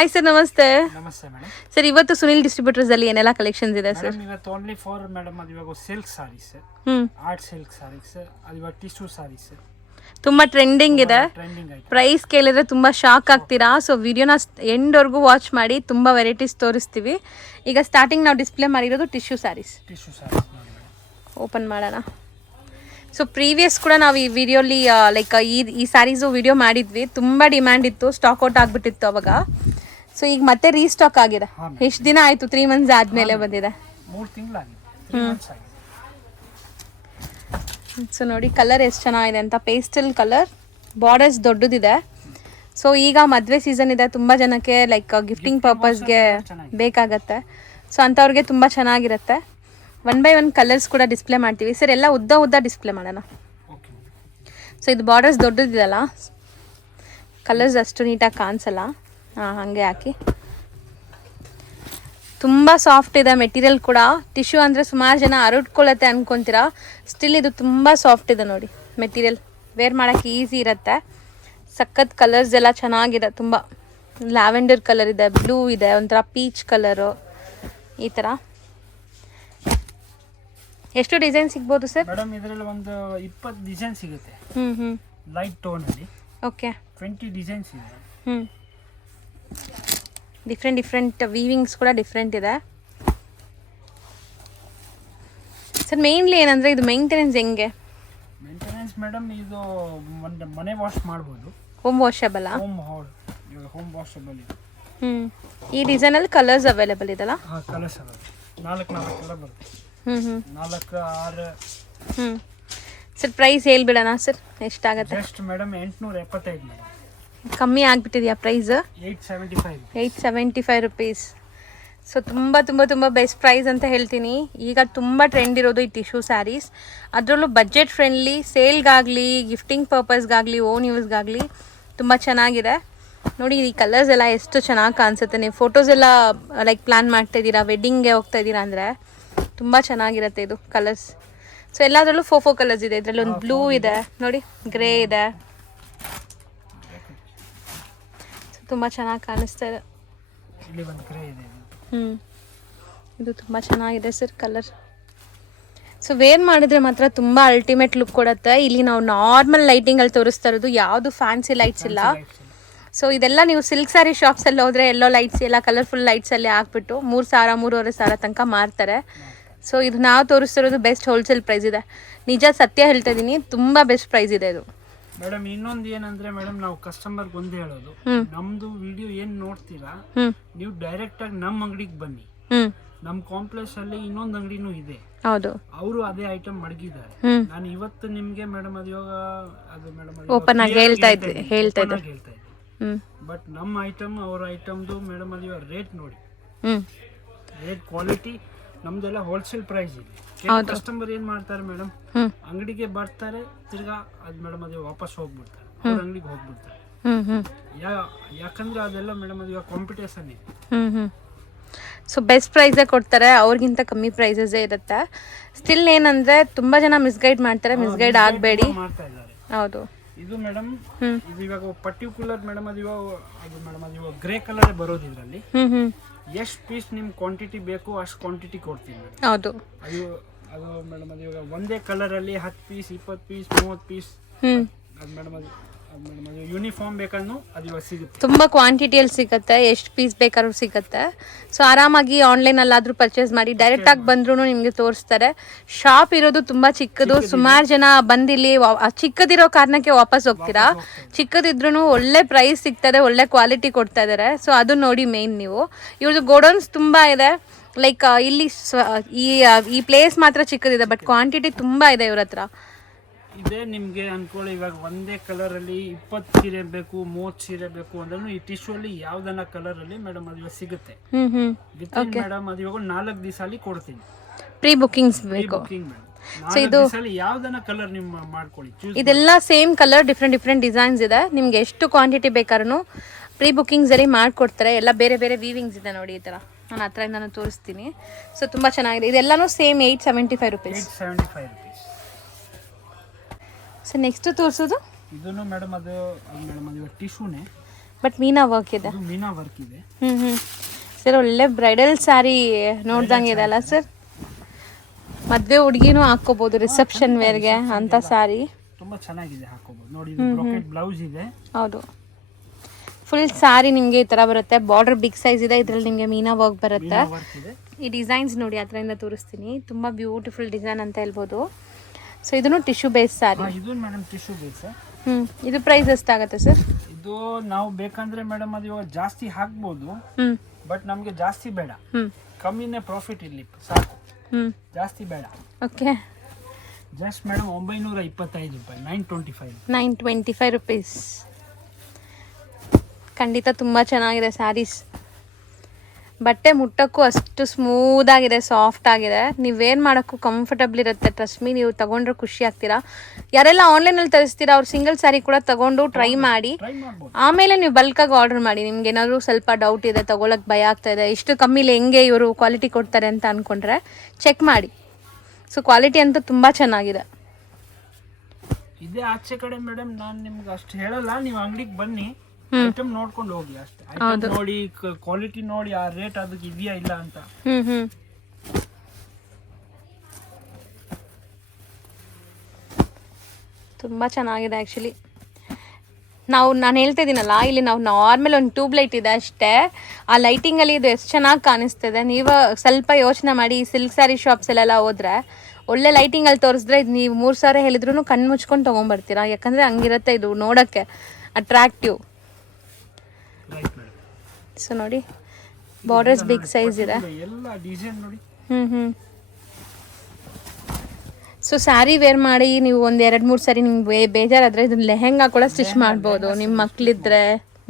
Hi sir, ನಮಸ್ತೆ. ನಮಸ್ತೆ madam. Sir, ಇವತ್ತು ಸುನಿಲ್ ಡಿಸ್ಟ್ರಿಬ್ಯೂಟರ್ಸ್ ಅಲ್ಲಿ ಏನೆಲ್ಲ ಕಲೆಕ್ಷನ್ಸ್ ಇದೆ ಸರ್? ಇವತ್ತು ಓನ್ಲಿ ಫಾರ್ ಮೇಡಮ್ ಅದು ಇವಾಗ silk sarees, art silk sarees, ಅದು ಇವಾಗ ಟಿಶ್ಯೂ ಸಾರೀಸ್ ತುಂಬಾ ಟ್ರೆಂಡಿಂಗ್ ಇದೆ. ಟ್ರೆಂಡಿಂಗ್ ಆಯ್ತು. ಪ್ರೈಸ್ ಕೇಳಿದ್ರೆ ತುಂಬಾ ಶಾಕ್ ಆಗ್ತೀರಾ. ಸೊ ವಿಡಿಯೋನ ಎಂಡ್ವರೆಗೂ ವಾಚ್ ಮಾಡಿ, ತುಂಬಾ ವೆರೈಟೀಸ್ ತೋರಿಸ್ತೀವಿ. ಈಗ ಸ್ಟಾರ್ಟಿಂಗ್ ನಾವು ಡಿಸ್ಪ್ಲೇ ಮಾಡಿರೋದು tissue sarees. Tissue sarees open ಮಾಡೋಣ. ಸೊ ಪ್ರೀವಿಯಸ್ ಕೂಡ ನಾವು ಈ ವಿಡಿಯೋಲಿ ಲೈಕ್ ಈ ಸ್ಯಾರೀಸು ವಿಡಿಯೋ ಮಾಡಿದ್ವಿ. ತುಂಬ ಡಿಮ್ಯಾಂಡ್ ಇತ್ತು, ಸ್ಟಾಕ್ ಔಟ್ ಆಗಿಬಿಟ್ಟಿತ್ತು ಅವಾಗ. ಸೊ ಈಗ ಮತ್ತೆ ರೀಸ್ಟಾಕ್ ಆಗಿದೆ. ಎಷ್ಟು ದಿನ ಆಯಿತು? 3 months ಆದಮೇಲೆ ಬಂದಿದೆ. 3 ತಿಂಗಳಾಗಿದೆ. ಸೊ ನೋಡಿ ಕಲರ್ ಎಷ್ಟು ಚೆನ್ನಾಗಿದೆ ಅಂತ. ಪೇಸ್ಟಲ್ ಕಲರ್, ಬಾರ್ಡರ್ಸ್ ದೊಡ್ಡದಿದೆ. ಸೊ ಈಗ ಮದುವೆ ಸೀಸನ್ ಇದೆ, ತುಂಬ ಜನಕ್ಕೆ ಲೈಕ್ ಗಿಫ್ಟಿಂಗ್ ಪರ್ಪಸ್ಗೆ ಬೇಕಾಗತ್ತೆ. ಸೊ ಅಂಥವ್ರಿಗೆ ತುಂಬ ಚೆನ್ನಾಗಿರುತ್ತೆ. 1 by 1 ಕಲರ್ಸ್ ಕೂಡ ಡಿಸ್ಪ್ಲೇ ಮಾಡ್ತೀವಿ ಸರ್. ಎಲ್ಲ ಉದ್ದ ಡಿಸ್ಪ್ಲೇ ಮಾಡೋಣ. ಸೊ ಇದು ಬಾರ್ಡರ್ಸ್ ದೊಡ್ಡದಿದೆಲ್ಲ, ಕಲರ್ಸ್ ಅಷ್ಟು ನೀಟಾಗಿ ಕಾಣಿಸಲ್ಲ. ಹಾಗೆ ಹಾಕಿ. ತುಂಬ ಸಾಫ್ಟ್ ಇದೆ ಮೆಟೀರಿಯಲ್ ಕೂಡ. ಟಿಶ್ಯೂ ಅಂದರೆ ಸುಮಾರು ಜನ ಹರಡ್ಕೊಳ್ಳುತ್ತೆ ಅನ್ಕೊತೀರಾ. ಸ್ಟಿಲ್ ಇದು ತುಂಬ ಸಾಫ್ಟ್ ಇದೆ ನೋಡಿ ಮೆಟೀರಿಯಲ್. ವೇರ್ ಮಾಡೋಕ್ಕೆ ಈಸಿ ಇರುತ್ತೆ. ಸಖತ್ ಕಲರ್ಸ್ ಎಲ್ಲ ಚೆನ್ನಾಗಿದೆ. ತುಂಬ ಲ್ಯಾವೆಂಡರ್ ಕಲರ್ ಇದೆ, ಬ್ಲೂ ಇದೆ, ಒಂಥರ ಪೀಚ್ ಕಲರು, ಈ ಥರ. ಎಷ್ಟು ಡಿಸೈನ್ ಸಿಗ್ಬೋದು ಸರ್? ಮೇಡಮ್ ಇದರಲ್ಲಿ ಒಂದು 20 ಡಿಸೈನ್ ಸಿಗುತ್ತೆ. ಲೈಟ್ ಟೋನ್ ಅಲ್ಲಿ. ಓಕೆ. 20 ಡಿಸೈನ್ಸ್ ಇದೆ. ಡಿಫ್ರೆಂಟ್ ವೀವಿಂಗ್ಸ್ ಕೂಡ ಡಿಫ್ರೆಂಟ್ ಇದೆ ಸರ್. ಮೇನ್ಲಿ ಏನಂದ್ರೆ ಇದು ಮೇಂಟೆನೆನ್ಸ್ ಹೆಂಗೆ? ಮೇಂಟೆನೆನ್ಸ್ ಮೇಡಮ್ ಇದು ಮನೆ ವಾಶ್ ಮಾಡ್ಬೋದು. Home washable? ಹೋಮ್ ವಾಷಬಲ್ ಇದೆ. ಈ ಡಿಸೈನ್ ಅಲ್ಲಿ ಕಲರ್ಸ್ ಅವೈಲೇಬಲ್ ಇದೆಲ್ಲ? Colours available. 4 ಕಲರ್ ಬರುತ್ತೆ. 4 6. ಸರ್ ಪ್ರೈಸ್ ಹೇಳ್ಬಿಡೋಣ ಸರ್, ಎಷ್ಟಾಗತ್ತೆ? Just madam 875 madam. ಕಮ್ಮಿ ಆಗಿಬಿಟ್ಟಿದೆಯಾ ಪ್ರೈಸ್? 875 ರುಪೀಸ್. ಸೊ ತುಂಬ ಬೆಸ್ಟ್ ಪ್ರೈಸ್ ಅಂತ ಹೇಳ್ತೀನಿ. ಈಗ ತುಂಬ ಟ್ರೆಂಡ್ ಇರೋದು ಈ ಟಿಶ್ಯೂ ಸ್ಯಾರೀಸ್. ಅದರಲ್ಲೂ ಬಜೆಟ್ ಫ್ರೆಂಡ್ಲಿ, ಸೇಲ್ಗಾಗಲಿ, ಗಿಫ್ಟಿಂಗ್ ಪರ್ಪಸ್ಗಾಗಲಿ, ಓನ್ ಯೂಸ್ಗಾಗಲಿ ತುಂಬ ಚೆನ್ನಾಗಿದೆ. ನೋಡಿ ಈ ಕಲರ್ಸ್ ಎಲ್ಲ ಎಷ್ಟು ಚೆನ್ನಾಗಿ ಕಾಣಿಸುತ್ತೆ. ನೀವು ಫೋಟೋಸ್ ಎಲ್ಲ ಲೈಕ್ ಪ್ಲ್ಯಾನ್ ಮಾಡ್ತಾಯಿದ್ದೀರಾ, ವೆಡ್ಡಿಂಗ್ಗೆ ಹೋಗ್ತಾ ಇದ್ದೀರಾ ಅಂದರೆ ತುಂಬ ಚೆನ್ನಾಗಿರುತ್ತೆ ಇದು ಕಲರ್ಸ್. ಸೊ ಎಲ್ಲದರಲ್ಲೂ 4 ಕಲರ್ಸ್ ಇದೆ. ಇದರಲ್ಲಿ ಒಂದು ಬ್ಲೂ ಇದೆ ನೋಡಿ, ಗ್ರೇ ಇದೆ. ತುಂಬ ಚೆನ್ನಾಗಿ ಕಾಣಿಸ್ತಾ ಇದೆ. ಇದು ತುಂಬ ಚೆನ್ನಾಗಿದೆ ಸರ್ ಕಲರ್. ಸೊ ವೇರ್ ಮಾಡಿದ್ರೆ ಮಾತ್ರ ತುಂಬ ಅಲ್ಟಿಮೇಟ್ ಲುಕ್ ಕೊಡುತ್ತೆ. ಇಲ್ಲಿ ನಾವು ನಾರ್ಮಲ್ ಲೈಟಿಂಗಲ್ಲಿ ತೋರಿಸ್ತಾ ಇರೋದು, ಯಾವುದು ಫ್ಯಾನ್ಸಿ ಲೈಟ್ಸ್ ಇಲ್ಲ. ಸೊ ಇದೆಲ್ಲ ನೀವು ಸಿಲ್ಕ್ ಸ್ಯಾರಿ ಶಾಪ್ಸಲ್ಲಿ ಹೋದರೆ ಎಲ್ಲೋ ಲೈಟ್ಸ್ ಎಲ್ಲ ಕಲರ್ಫುಲ್ ಲೈಟ್ಸಲ್ಲಿ ಹಾಕ್ಬಿಟ್ಟು 3,000 3,500 ತನಕ ಮಾರ್ತಾರೆ. ಸೊ ಇದು ನಾವು ತೋರಿಸ್ತಿರೋದು ಬೆಸ್ಟ್ ಹೋಲ್ಸೇಲ್ ಪ್ರೈಸ್ ಇದೆ. ನಿಜ ಸತ್ಯ ಹೇಳ್ತಾ ಇದ್ದೀನಿ, ತುಂಬ ಬೆಸ್ಟ್ ಪ್ರೈಸ್ ಇದೆ ಇದು. ಮೇಡಮ್ ಇನ್ನೊಂದು ಏನಂದ್ರೆ ಮೇಡಮ್, ನಾವು ಕಸ್ಟಮರ್ಗೆ ಒಂದು ಹೇಳೋದು, ನಮ್ದು ವಿಡಿಯೋ ಏನ್ ನೋಡ್ತೀರಾ ನೀವು ಡೈರೆಕ್ಟ್ ಆಗಿ ನಮ್ಮ ಅಂಗಡಿಗೆ ಬನ್ನಿ. ನಮ್ ಕಾಂಪ್ಲೆಕ್ಸ್ ಅಲ್ಲಿ ಇನ್ನೊಂದು ಅಂಗಡಿನೂ ಇದೆ. ಹೌದು, ಅವರು ಅದೇ ಐಟಮ್ ಮಡಗಿದ್ದಾರೆ. ನಾನು ಇವತ್ತು ನಿಮ್ಗೆ ಮೇಡಮ್ ಅದು ಇವಾಗ ಅದು ಮೇಡಮ್ ಓಪನ್ ಆಗಿ ಹೇಳ್ತಾ ಇದ್ದೆ. ಬಟ್ ನಮ್ಮ ಐಟಮ್ ಅವ್ರ ಐಟಮ್ದು ಮೇಡಮ್ ಅದು ರೇಟ್ ನೋಡಿ, ರೇಟ್ ಕ್ವಾಲಿಟಿ ನಮ್ದೆಲ್ಲ ಹೋಲ್ಸೇಲ್ ಪ್ರೈಸ್ ಇದೆ. ಕಸ್ಟಮರ್ ಏನ್ ಮಾಡ್ತಾರೆ ಮೇಡಮ್, ಅಂಗಡಿಗೆ ಬರ್ತಾರೆ, ತಿರ್ಗಾ ಅದ್ ಮೇಡಮ್ ಅದು ವಾಪಸ್ ಹೋಗ್ಬಿಡ್ತಾರೆ, ಅವ್ರ ಅಂಗಡಿಗೆ ಹೋಗ್ಬಿಡ್ತಾರೆ. ಯಾಕಂದ್ರೆ ಅದೆಲ್ಲ ಮೇಡಮ್ ಅದು ಕಾಂಪಿಟೇಷನ್ ಇದೆ. ಸೊ ಬೆಸ್ಟ್ ಪ್ರೈಸೇ ಕೊಡ್ತಾರೆ, ಅವ್ರಿಗಿಂತ ಕಮ್ಮಿ ಪ್ರೈಸಸ್ ಇರುತ್ತೆ. ಸ್ಟಿಲ್ ಏನಂದ್ರೆ ತುಂಬಾ ಜನ ಮಿಸ್ಗೈಡ್ ಮಾಡ್ತಾರೆ, ಮಿಸ್ಗೈಡ್ ಆಗಬೇಡಿ. ಹೌದು, ಇದು ಮೇಡಮ್ ಇದು ಇವಾಗ ಪರ್ಟಿಕ್ಯುಲರ್ ಮೇಡಮ್ ಅದು ಇವಾಗ ಗ್ರೇ ಕಲರ್ ಬರೋದು. ಇದರಲ್ಲಿ ಎಷ್ಟು ಪೀಸ್ ನಿಮ್ ಕ್ವಾಂಟಿಟಿ ಬೇಕು ಅಷ್ಟು ಕ್ವಾಂಟಿಟಿ ಕೊಡ್ತೀನಿ. ಹೌದು, ಅದು ಮೇಡಮ್ ಅದು ಇವಾಗ ಒಂದೇ ಕಲರ್ ಅಲ್ಲಿ 10 ಪೀಸ್ 20 ಪೀಸ್ 30 ಪೀಸ್ ಅದು ಮೇಡಮ್ ಅದು ಯೂನಿಫಾರ್ಮ್ ಬೇಕನ್ನು ಅದು ಇವಾಗ ಸಿಗುತ್ತೆ. ತುಂಬ ಕ್ವಾಂಟಿಟಿಯಲ್ಲಿ ಸಿಗುತ್ತೆ, ಎಷ್ಟು ಪೀಸ್ ಬೇಕಾದ್ರೂ ಸಿಗುತ್ತೆ. ಸೊ ಆರಾಮಾಗಿ ಆನ್ಲೈನಲ್ಲಾದರೂ ಪರ್ಚೇಸ್ ಮಾಡಿ, ಡೈರೆಕ್ಟಾಗಿ ಬಂದ್ರೂ ನಿಮಗೆ ತೋರಿಸ್ತಾರೆ. ಶಾಪ್ ಇರೋದು ತುಂಬ ಚಿಕ್ಕದು. ಸುಮಾರು ಜನ ಬಂದಿಲ್ಲಿ ಚಿಕ್ಕದಿರೋ ಕಾರಣಕ್ಕೆ ವಾಪಸ್ ಹೋಗ್ತೀರಾ. ಚಿಕ್ಕದಿದ್ರೂ ಒಳ್ಳೆ ಪ್ರೈಸ್ ಸಿಗ್ತದೆ, ಒಳ್ಳೆ ಕ್ವಾಲಿಟಿ ಕೊಡ್ತಾ ಇದ್ದಾರೆ. ಸೊ ಅದು ನೋಡಿ ಮೇನ್. ನೀವು ಇವ್ರದ್ದು ಗೋಡೌನ್ಸ್ ತುಂಬ ಇದೆ. ಲೈಕ್ ಇಲ್ಲಿ ಈ ಪ್ಲೇಸ್ ಮಾತ್ರ ಚಿಕ್ಕದಿದೆ, ಬಟ್ ಕ್ವಾಂಟಿಟಿ ತುಂಬ ಇದೆ ಇವ್ರ ಹತ್ರ. ಇದೇ ನಿಮ್ಗೆ ಅನ್ಕೊಳ್ಳಿ, ಇವಾಗ ಒಂದೇ ಕಲರ್ ಅಲ್ಲಿ 20 ಸೀರೆ ಬೇಕು, 30 ಸೀರೆ ಬೇಕು ಅಂದ್ರೂ ಈ ಟಿಶ್ಯೂ ಅಲ್ಲಿ ಯಾವ್ದನ್ನ ಕಲರ್ ಅಲ್ಲಿ ಮೇಡಮ್ ಅದು ಇವಾಗ ಸಿಗುತ್ತೆ. ಮೇಡಮ್ ಅದು ಇವಾಗ 4 ದಿವಸ ಅಲ್ಲಿ ಕೊಡ್ತೀನಿ. ಪ್ರೀ ಬುಕಿಂಗ್ಸ್ ಬೇಕು. ಸೊ ಇದು ಯಾವ್ದನ್ನ ಕಲರ್ ನಿಮ್ ಮಾಡ್ಕೊಳ್ಳಿ. ಇದೆಲ್ಲ ಸೇಮ್ ಕಲರ್, ಡಿಫ್ರೆಂಟ್ ಡಿಸೈನ್ಸ್ ಇದೆ. ನಿಮ್ಗೆ ಎಷ್ಟು ಕ್ವಾಂಟಿಟಿ ಬೇಕಾದ್ರೂ ಪ್ರೀ ಬುಕಿಂಗ್ಸ್ ಅಲ್ಲಿ ಮಾಡ್ಕೊಡ್ತಾರೆ. ಎಲ್ಲ ಬೇರೆ ಬೇರೆ ವೀವಿಂಗ್ಸ್ ಇದೆ ನೋಡಿ, ಈ ತರ ನಾನು ಹತ್ರ ನಾನು ತೋರಿಸ್ತೀನಿ. ಸೊ ತುಂಬಾ ಚೆನ್ನಾಗಿದೆ. ಇದೆಲ್ಲಾನು ಸೇಮ್ 875 ರುಪೀಸ್. ಸೊ ನೆಕ್ಸ್ಟ್ ತೋರಿಸೋದು ಇದನ್ನು ಮೇಡಮ್ ಅದು ಟಿಶ್ಯೂನೇ. ಬಟ್ ಮೀನಾ ವರ್ಕ್ ಇದೆ. ಇದು ಮೀನಾ ವರ್ಕ್ ಇದೆ. ಸರ್ ಒಳ್ಳೆ ಬ್ರೈಡಲ್ ಸ್ಯಾರಿ ನೋಡ್ದಂಗೆ ಇದೆ ಅಲ್ಲ ಸರ್? ಮದುವೆ ಹುಡುಗಿನೂ ಹಾಕೋಬಹುದು ರಿಸೆಪ್ಷನ್ ವೇರ್ಗೆ ಅಂತ ಸ್ಯಾರಿ. ತುಂಬಾ ಚೆನ್ನಾಗಿದೆ, ಹಾಕೋಬಹುದು ನೋಡಿ. ಇದು ಬ್ರೊಕೆಟ್ ಬ್ಲೌಸ್ ಇದೆ. ಹೌದು, ಫುಲ್ ಸ್ಯಾರಿ ನಿಮಗೆ ಈ ತರ ಬರುತ್ತೆ. ಬಾರ್ಡರ್ ಬಿಗ್ ಸೈಜ್ ಇದೆ, ಇದ್ರಲ್ಲಿ ನಿಮಗೆ ಮೀನಾ ವರ್ಕ್ ಬರುತ್ತೆ. ವರ್ಕ್ ಇದೆ. ಈ ಡಿಸೈನ್ಸ್ ನೋಡಿ ಹತ್ರದಿಂದ ತೋರಿಸ್ತೀನಿ, ತುಂಬಾ ಬ್ಯೂಟಿಫುಲ್ ಡಿಸೈನ್ ಅಂತ ಹೇಳ್ಬೋದು. ಸೊ ಇದನ್ನು ಟಿಶ್ಯೂ ಬೇಸ್ ಸ್ಯಾರಿ. ಇದು ಮೇಡಮ್ ಟಿಶ್ಯೂ ಬೇಸ್. ಇದು ಪ್ರೈಸ್ ಎಷ್ಟಾಗುತ್ತೆ ಸರ್? ಇದು ನಾವು ಬೇಕಂದ್ರೆ ಮೇಡಮ್ ಅದು ಇವಾಗ ಜಾಸ್ತಿ ಹಾಕ್ಬೋದು, ಬಟ್ ನಮ್ಗೆ ಜಾಸ್ತಿ ಬೇಡ, ಕಮ್ಮಿನೇ ಪ್ರಾಫಿಟ್ ಇರ್ಲಿ ಸಾಕು, ಜಾಸ್ತಿ ಬೇಡ. ಓಕೆ, ಜಸ್ಟ್ ಮೇಡಮ್ 925 ರೂಪಾಯಿ, 925 ರುಪೀಸ್. ಖಂಡಿತ ತುಂಬ ಚೆನ್ನಾಗಿದೆ ಸ್ಯಾರೀಸ್. ಬಟ್ಟೆ ಮುಟ್ಟಕ್ಕೂ ಅಷ್ಟು ಸ್ಮೂತ್ ಆಗಿದೆ, ಸಾಫ್ಟ್ ಆಗಿದೆ. ನೀವೇನು ಮಾಡೋಕ್ಕೂ ಕಂಫರ್ಟಬಲ್ ಇರುತ್ತೆ. ಟ್ರಸ್ಟ್ ಮೀ, ನೀವು ತಗೊಂಡ್ರೆ ಖುಷಿ ಆಗ್ತೀರಾ. ಯಾರೆಲ್ಲ ಆನ್ಲೈನಲ್ಲಿ ತರಿಸ್ತೀರಾ ಅವ್ರು ಸಿಂಗಲ್ ಸ್ಯಾರಿ ಕೂಡ ತಗೊಂಡು ಟ್ರೈ ಮಾಡಿ, ಆಮೇಲೆ ನೀವು ಬಲ್ಕಾಗಿ ಆರ್ಡರ್ ಮಾಡಿ. ನಿಮ್ಗೆ ಏನಾದರೂ ಸ್ವಲ್ಪ ಡೌಟ್ ಇದೆ, ತಗೊಳಕ್ಕೆ ಭಯ ಆಗ್ತಾ ಇದೆ, ಇಷ್ಟು ಕಮ್ಮಿಲಿ ಹೆಂಗೆ ಇವರು ಕ್ವಾಲಿಟಿ ಕೊಡ್ತಾರೆ ಅಂತ ಅಂದ್ಕೊಂಡ್ರೆ ಚೆಕ್ ಮಾಡಿ. ಸೊ ಕ್ವಾಲಿಟಿ ಅಂತೂ ತುಂಬ ಚೆನ್ನಾಗಿದೆ. ಇದೇ ಆಚೆ ಕಡೆ ಮೇಡಮ್ ನಾನು ನಿಮ್ಗೆ ಅಷ್ಟು ಹೇಳಲ್ಲ, ನೀವು ಅಂಗಡಿಗೆ ಬನ್ನಿ, ಐಟಮ್ ನೋಡ್ಕೊಂಡು ಹೋಗಿ ಅಷ್ಟೇ. ಐಟಮ್ ನೋಡಿ, ಕ್ವಾಲಿಟಿ ನೋಡಿ, ಆ ರೇಟ್ ಅದಕ್ಕೆ ಇದೆಯಾ ಇಲ್ಲ ಅಂತ. ತುಂಬ ಚೆನ್ನಾಗಿದೆ ಆ್ಯಕ್ಚುಲಿ. ನಾನು ಹೇಳ್ತಾ ಇದ್ದೀನಲ್ಲ, ಇಲ್ಲಿ ನಾವು ನಾರ್ಮಲ್ ಒಂದು ಟ್ಯೂಬ್ ಲೈಟ್ ಇದೆ ಅಷ್ಟೇ, ಆ ಲೈಟಿಂಗಲ್ಲಿ ಇದು ಎಷ್ಟು ಚೆನ್ನಾಗಿ ಕಾಣಿಸ್ತಿದೆ. ನೀವು ಸ್ವಲ್ಪ ಯೋಚನೆ ಮಾಡಿ, ಸಿಲ್ಕ್ ಸ್ಯಾರಿ ಶಾಪ್ಸಲ್ಲೆಲ್ಲ ಹೋದ್ರೆ ಒಳ್ಳೆ ಲೈಟಿಂಗಲ್ಲಿ ತೋರಿಸಿದ್ರೆ ಇದು ನೀವು 3,000 ಹೇಳಿದ್ರು ಕಣ್ಣು ಮುಚ್ಕೊಂಡು ತೊಗೊಂಬರ್ತೀರಾ. ಯಾಕಂದರೆ ಹಂಗಿರುತ್ತೆ ಇದು ನೋಡೋಕ್ಕೆ ಅಟ್ರಾಕ್ಟಿವ್. ಸೊ ನೋಡಿ, ಬಾರ್ಡರ್ಸ್ ಬಿಗ್ ಸೈಜ್ ಇದೆ. ಸೊ ಸ್ಯಾರಿ ವೇರ್ ಮಾಡಿ ನೀವು ಒಂದು 2-3 ಸಾರಿ ನಿಮ್ಗೆ ಬೇಜಾರಾದರೆ ಇದನ್ನ ಲೆಹೆಂಗಾ ಕೂಡ ಸ್ಟಿಚ್ ಮಾಡ್ಬೋದು. ನಿಮ್ಮ ಮಕ್ಕಳಿದ್ರೆ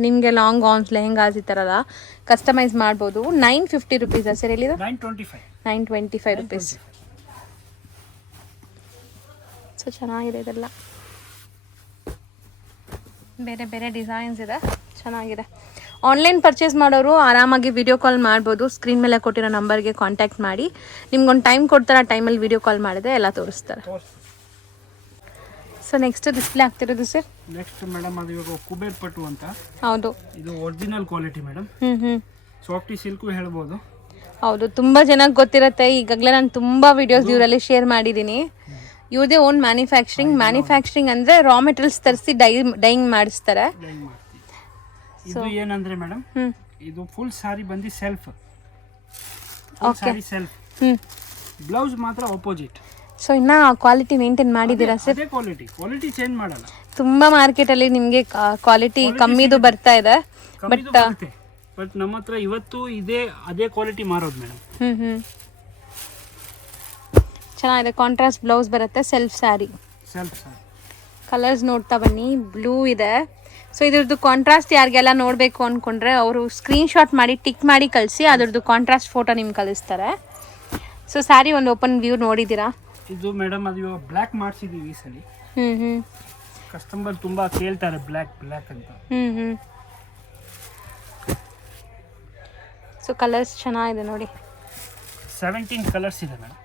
ನಿಮಗೆ ಲಾಂಗ್ ಗೌನ್ಸ್, ಲೆಹೆಂಗಾಸ್ ಈ ಥರ ಕಸ್ಟಮೈಸ್ ಮಾಡ್ಬೋದು. 950 ರುಪೀಸಾ ಸರ್ ಹೇಳಿದ? 925 ರುಪೀಸ್. ಸೊ ಚೆನ್ನಾಗಿದೆ, ಇದೆಲ್ಲ ಬೇರೆ ಬೇರೆ ಡಿಸೈನ್ಸ್ ಇದೆ, ಚೆನ್ನಾಗಿದೆ. ಆನ್ಲೈನ್ ಪರ್ಚೇಸ್ ಮಾಡೋರು ಆರಾಮಾಗಿ ವಿಡಿಯೋ ಕಾಲ್ ಮಾಡ್ಬೋದು. ಸ್ಕ್ರೀನ್ ಮೇಲೆ ಕೊಟ್ಟಿರೋ ನಂಬರ್ಗೆ ಕಾಂಟ್ಯಾಕ್ಟ್ ಮಾಡಿ, ನಿಮ್ಗೊಂದು ಟೈಮ್ ಕೊಡ್ತಾರೆ, ಆ ಟೈಮಲ್ಲಿ ವಿಡಿಯೋ ಕಾಲ್ ಮಾಡಿದ್ರೆ ಎಲ್ಲ ತೋರಿಸ್ತಾರೆ. ಸೊ ನೆಕ್ಸ್ಟ್ ಡಿಸ್ಪ್ಲೇ ಆಗ್ತಿರೋದು ಸರ್? ನೆಕ್ಸ್ಟ್ ಮೇಡಮ್ ಅದು ಇವಾಗ ಕುಬೇರ್ ಪಟ್ಟು ಅಂತ. ಹೌದು, ಇದು original quality madam. Softy silk ಹೇಳ್ಬೋದು. ಹೌದು, ತುಂಬ ಜನಕ್ಕೆ ಗೊತ್ತಿರುತ್ತೆ. ಈಗಾಗಲೇ ನಾನು ತುಂಬ ವಿಡಿಯೋಸ್ ಇವರಲ್ಲಿ ಶೇರ್ ಮಾಡಿದ್ದೀನಿ. ಇವ್ರದೇ ಓನ್ ಮ್ಯಾನುಫ್ಯಾಕ್ಚರಿಂಗ್ ಅಂದರೆ ರಾ ಮೆಟೀರಿಯಲ್ಸ್ ತರಿಸಿ ಡೈಯಿಂಗ್ ಮಾಡಿಸ್ತಾರೆ. ಇದು ಏನಂದ್ರೆ ಮೇಡಮ್, ಇದು ಫುಲ್ ಸಾರಿ ಬಂದು ಸೆಲ್ಫ್, ಸೆಲ್ಫ್ ಬ್ಲೌಸ್ ಮಾತ್ರ ಆಪೋಸಿಟ್. ಸೊ ಇನ್ನ ಕ್ವಾಲಿಟಿ ಮೇಂಟೈನ್ ಮಾಡಿದ್ದೀರಾ ಸರ್? ಅದೇ ಕ್ವಾಲಿಟಿ ಚೇಂಜ್ ಮಾಡಲ್ಲ. ತುಂಬಾ ಮಾರ್ಕೆಟ್ ಅಲ್ಲಿ ನಿಮಗೆ ಕ್ವಾಲಿಟಿ ಕಮ್ಮಿದು ಬರ್ತಾ ಇದೆ, ಬಟ್ ನಮ್ಮ ಹತ್ರ ಇವತ್ತು ಅದೇ ಕ್ವಾಲಿಟಿ ಮಾರೋದು ಮೇಡಮ್. ಚೆನ್ನಾಗಿದೆ. ಕಾಂಟ್ರಾಸ್ಟ್ ಬ್ಲೌಸ್ ಬರುತ್ತೆ, ಸೆಲ್ಫ್ ಸ್ಯಾರಿ. ಕಲರ್ಸ್ ನೋಡ್ತಾ ಬನ್ನಿ. ಬ್ಲೂ ಇದೆ. ಸೊ ಇದ್ರದ್ದು ಕಾಂಟ್ರಾಸ್ಟ್ ಯಾರಿಗೆಲ್ಲ ನೋಡಬೇಕು ಅಂದ್ಕೊಂಡ್ರೆ ಅವರು ಸ್ಕ್ರೀನ್ಶಾಟ್ ಮಾಡಿ ಟಿಕ್ ಮಾಡಿ ಕಳಿಸಿ, ಅದ್ರದ್ದು ಕಾಂಟ್ರಾಸ್ಟ್ ಫೋಟೋ ನಿಮ್ಗೆ ಕಳಿಸ್ತಾರೆ. ಸೊ ಸ್ಯಾರಿ ಒಂದು ಓಪನ್ ವ್ಯೂ ನೋಡಿದ್ದೀರಾ? ಇದು ಮೇಡಮ್ ಅದು ಇವಾಗ ಬ್ಲ್ಯಾಕ್ ಮಾಡಿಸಿದ್ದೀವಿ ಈ ಸಲ. ಕಸ್ಟಮರ್ ತುಂಬಾ ಕೇಳ್ತಾರೆ ಬ್ಲ್ಯಾಕ್ ಅಂತ. ಸೊ ಕಲರ್ಸ್ ಚೆನ್ನಾಗಿದೆ ನೋಡಿ. 17 ಕಲರ್ಸ್ ಇದೆ ಮೇಡಮ್.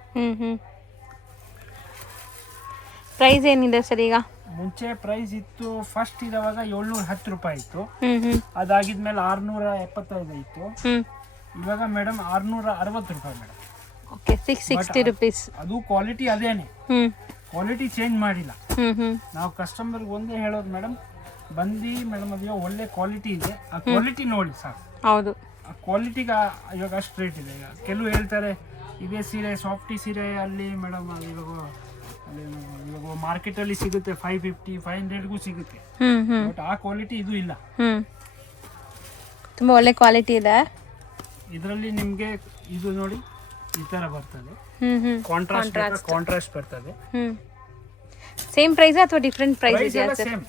ಪ್ರೈಸ್ ಏನಿದೆ ಸರ್ ಈಗ? ಮುಂಚೆ ಪ್ರೈಸ್ ಇತ್ತು, ಫಸ್ಟ್ ಇರುವಾಗ 710 ರೂಪಾಯಿ ಇತ್ತು. ಅದಾಗಿದ್ಮೇಲೆ 675 ಇತ್ತು. ಇವಾಗ ಮೇಡಮ್ 660 ರೂಪಾಯಿ ಮೇಡಮ್. Okay, 660 rupees. ಅದು ಕ್ವಾಲಿಟಿ ಅದೇನೆ, ಕ್ವಾಲಿಟಿ ಚೇಂಜ್ ಮಾಡಿಲ್ಲ. ನಾವು ಕಸ್ಟಮರ್ಗೆ ಒಂದೇ ಹೇಳೋದು ಮೇಡಮ್, ಬಂದು ಮೇಡಮ್ ಅದು ಒಳ್ಳೆ ಕ್ವಾಲಿಟಿ ಇದೆ, ಆ ಕ್ವಾಲಿಟಿ ನೋಡಿ ಸಾಕು. ಹೌದು, ಆ ಕ್ವಾಲಿಟಿಗೆ ಇವಾಗ ಅಷ್ಟು ರೇಟ್ ಇದೆ. ಈಗ ಕೆಲವು ಹೇಳ್ತಾರೆ ಇದೇ ಸೀರೆ ಸಾಫ್ಟಿ ಸೀರೆ ಅಲ್ಲಿ ಮೇಡಮ್ ಇವಾಗ ಮಾರ್ಕೆಟಲ್ಲಿ ಸಿಗುತ್ತೆ 550-500ಗೂ ಸಿಗುತ್ತೆ, ಬಟ್ ಆ ಕ್ವಾಲಿಟಿ ಇದು ಇಲ್ಲ. ತುಂಬಾ ಒಳ್ಳೆ ಕ್ವಾಲಿಟಿ ಇದೆ. ಇದರಲ್ಲಿ ನಿಮಗೆ ಇದು ನೋಡಿ ಈ ತರ ಬರ್ತದೆ, ಕಾಂಟ್ರಾಸ್ಟ್ ಬರ್ತದೆ. ಸೇಮ್ ಪ್ರೈಸ್ ಅಥವಾ ಡಿಫರೆಂಟ್ ಪ್ರೈಸ್ ಇದೆಯಾ ಸರ್? ಸೇಮ್,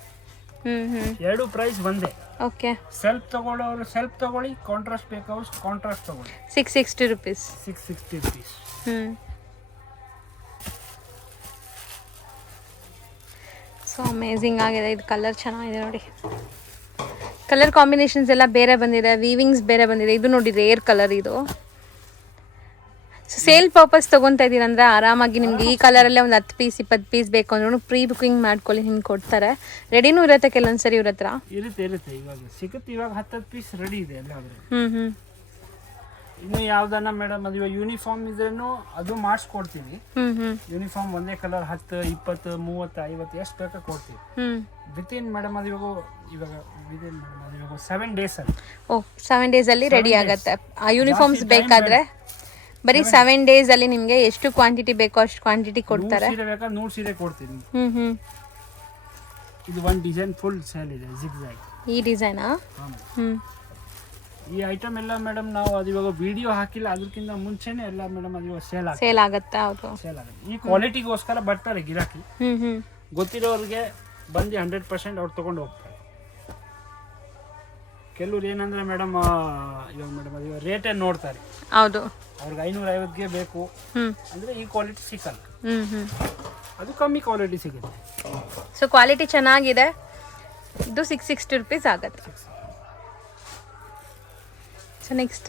ಎರಡು ಪ್ರೈಸ್ ಒಂದೇ. ಓಕೆ, ಸೆಲ್ಫ್ ತಗೊಳ್ಳೋರು ಸೆಲ್ಫ್ ತಗೊಳ್ಳಿ, ಕಾಂಟ್ರಾಸ್ಟ್ ಬೇಕಾದ್ರೆ ಕಾಂಟ್ರಾಸ್ಟ್ ತಗೊಳ್ಳಿ. 660 ರೂಪೀಸ್. 660 ರೂಪೀಸ್. ಸೊ ಅಮೇಝಿಂಗ್ ಆಗಿದೆ. ಇದು ಕಲರ್ ಚೆನ್ನಾಗಿದೆ ನೋಡಿ. ಕಲರ್ ಕಾಂಬಿನೇಷನ್ಸ್ ಎಲ್ಲ ಬೇರೆ ಬಂದಿದೆ, ವೀವಿಂಗ್ಸ್ ಬೇರೆ ಬಂದಿದೆ. ಇದು ನೋಡಿ ರೇರ್ ಕಲರ್ ಇದು. ಸೊ ಸೇಲ್ ಪರ್ಪಸ್ ತೊಗೊತಾ ಇದ್ದೀರಂದ್ರೆ ಆರಾಮಾಗಿ ನಿಮ್ಗೆ ಈ ಕಲರಲ್ಲೇ ಒಂದು 10 ಪೀಸ್ 20 ಪೀಸ್ ಬೇಕು ಅಂದ್ರೂ ಪ್ರೀ ಬುಕಿಂಗ್ ಮಾಡ್ಕೊಳ್ಳಿ, ನಿಮ್ಗೆ ಕೊಡ್ತಾರೆ. ರೆಡಿನೂ ಇರುತ್ತೆ ಕೆಲವೊಂದ್ಸರಿ ಇವ್ರ ಹತ್ರ. ಇರುತ್ತೆ ಇವಾಗ ಸಿಗುತ್ತೆ. ಇವಾಗ 10 ಪೀಸ್ ರೆಡಿ ಇದೆ ಎಲ್ಲಾದ್ರೂ. ಹ್ಞೂ ಇನ್ನು ಯಾವ್ದನ್ನ ಮೇಡಮ್ ಅದು ಇವಾಗ ಯೂನಿಫಾರ್ಮ್ ಇದ್ರೂ ಅದು ಮಾಡಿಸ್ಕೊಡ್ತೀವಿ. ಯೂನಿಫಾರ್ಮ್ ಒಂದೇ ಕಲರ್ 10, 20, 30, 50 ಎಷ್ಟು ಬೇಕಾ ಕೊಡ್ತೀವಿ. ವಿತಿನ್ ಮೇಡಮ್ ಅದು ಇವಾಗ 7 ಡೇಸ್ ಅಲ್ಲಿ. 7 ಡೇಸ್ ಅಲ್ಲಿ ರೆಡಿ ಆಗುತ್ತೆ. ಆ ಯೂನಿಫಾರ್ಮ್ಸ್ ಬೇಕಾದ್ರೆ ಬರೀ 7 ಡೇಸ್ ಅಲ್ಲಿ ನಿಮ್ಗೆ ಎಷ್ಟು ಕ್ವಾಂಟಿಟಿ ಬೇಕೋ ಅಷ್ಟು ಕ್ವಾಂಟಿಟಿ ಕೊಡ್ತಾರೆ. 100 ಸೀರೆ ಬೇಕಾ 100 ಸೀರೆ ಕೊಡ್ತೀನಿ. ಇದು ಒಂದು ಡಿಸೈನ್ ಫುಲ್ ಸೇಲ್ ಇದೆ ಜಿಗ್ಜಾಗ್. ಈ ಡಿಸೈನಾ? ಈ ಐಟಮ್ ಎಲ್ಲ ಮೇಡಮ್ ನಾವು ಅದು ಇವಾಗ ವಿಡಿಯೋ ಹಾಕಿಲ್ಲ, ಅದಕ್ಕಿಂತ ಮುಂಚೆನೆ ಎಲ್ಲ ಮೇಡಮ್ ಅದು ಇವಾಗ ಸೇಲ್ ಆಗುತ್ತೆ. ಹೌದು, ಸೇಲ್ ಆಗುತ್ತೆ. ಈ ಕ್ವಾಲಿಟಿಗೋಸ್ಕರ ಬರ್ತಾರೆ ಗಿರಾಕಿ. ಗೊತ್ತಿರೋರಿಗೆ ಬಂದು 100% ಅವ್ರು ತಗೊಂಡು ಹೋಗ್ತಾರೆ. ಕೆಲವ್ರು ಏನಂದ್ರೆ ಮೇಡಮ್ ಇವಾಗ ಮೇಡಮ್ ಅದು ರೇಟೇ ನೋಡ್ತಾರೆ. ಹೌದು, ಅವ್ರಿಗೆ 550ಗೆ ಬೇಕು ಅಂದ್ರೆ ಈ ಕ್ವಾಲಿಟಿ ಸಿಕ್ಕಲ್ಲ. ಅದು ಕಮ್ಮಿ ಕ್ವಾಲಿಟಿ ಸಿಗುತ್ತೆ. ಸೊ ಕ್ವಾಲಿಟಿ ಚೆನ್ನಾಗಿದೆ. ಇದು 660 ರೂಪೀಸ್ ಆಗುತ್ತೆ. ಸೊ ನೆಕ್ಸ್ಟ್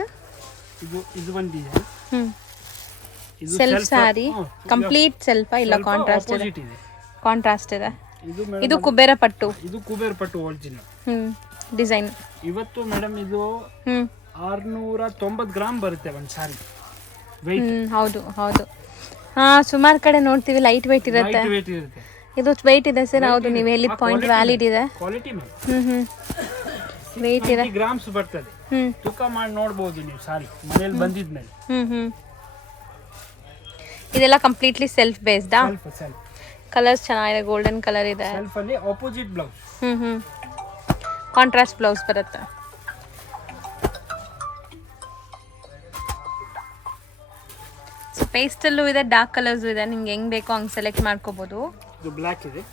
ಇದು ಒಂದು ಡಿಸೈನ್. ಇದು ಸೆಲ್ಫ್ ಸ್ಯಾರಿ, ಕಂಪ್ಲೀಟ್ ಸೆಲ್ಫ್ ಇಲ್ಲ ಕಾಂಟ್ರಾಸ್ಟ್ ಇದೆ. ಕಾಂಟ್ರಾಸ್ಟ್ ಇದೆ. ಇದು ಕುಬೇರ ಪಟ್ಟು. ಇದು ಕುಬೇರ ಪಟ್ಟು ಒರಿಜಿನಲ್ ಡಿಸೈನ್. ಇವತ್ತು ಮೇಡಮ್ ಇದು 690 ಗ್ರಾಮ್ ಬರುತ್ತೆ ಒಂದು ಸಾರಿ. ಹೌದು ಹೌದು. ಸುಮಾರು ಕಡೆ ನೋಡ್ತೀವಿ ಲೈಟ್ ವೇಟ್ ಇರುತ್ತೆ. ಇದು ವೆಯ್ಟ್ ಇದೆ ಸರ್. ಹೌದು, ನೀವು ಹೇಳಿ ಪಾಯಿಂಟ್ ವ್ಯಾಲಿಡ್ ಇದೆ. ಕ್ವಾಲಿಟಿ ವೆಯ್ಟ್ ಇದೆ. ಗ್ರಾಮ್ಸ್ ಬರ್ತದೆ. ತೂಕ ಮಾಡಿ ನೋಡಬಹುದು ನೀವು ಸಾರಿ ಮನೆಯಲ್ಲಿ ಬಂದಿದ್ಮೇಲೆ. ಇದೆಲ್ಲ ಕಂಪ್ಲೀಟ್ಲಿ ಸೆಲ್ಫ್ ಬೇಸ್ಡಾ? ಸೆಲ್ಫ್. ಕಲರ್ಸ್ ಚೆನ್ನಾಗಿದೆ. ಗೋಲ್ಡನ್ ಕಲರ್ ಇದೆ. ಸೆಲ್ಫ್ ಅಲ್ಲಿ ಆಪೋಸಿಟ್ ಬ್ಲೌಸ್. ಕಾಂಟ್ರಾಸ್ಟ್ ಬ್ಲೌಸ್ ಬರುತ್ತೆ. ಸೊ ಪೇಸ್ಟಲ್ಲೂ ಇದೆ, ಡಾರ್ಕ್ ಕಲರ್ಸ್ ಇದೆ. ನಿಮ್ಗೆ ಹೆಂಗ್ ಬೇಕೋ ಹಂಗೆ ಸೆಲೆಕ್ಟ್ ಮಾಡ್ಕೋಬಹುದು. ಇದು ಬ್ಲ್ಯಾಕ್ ಇದೆ.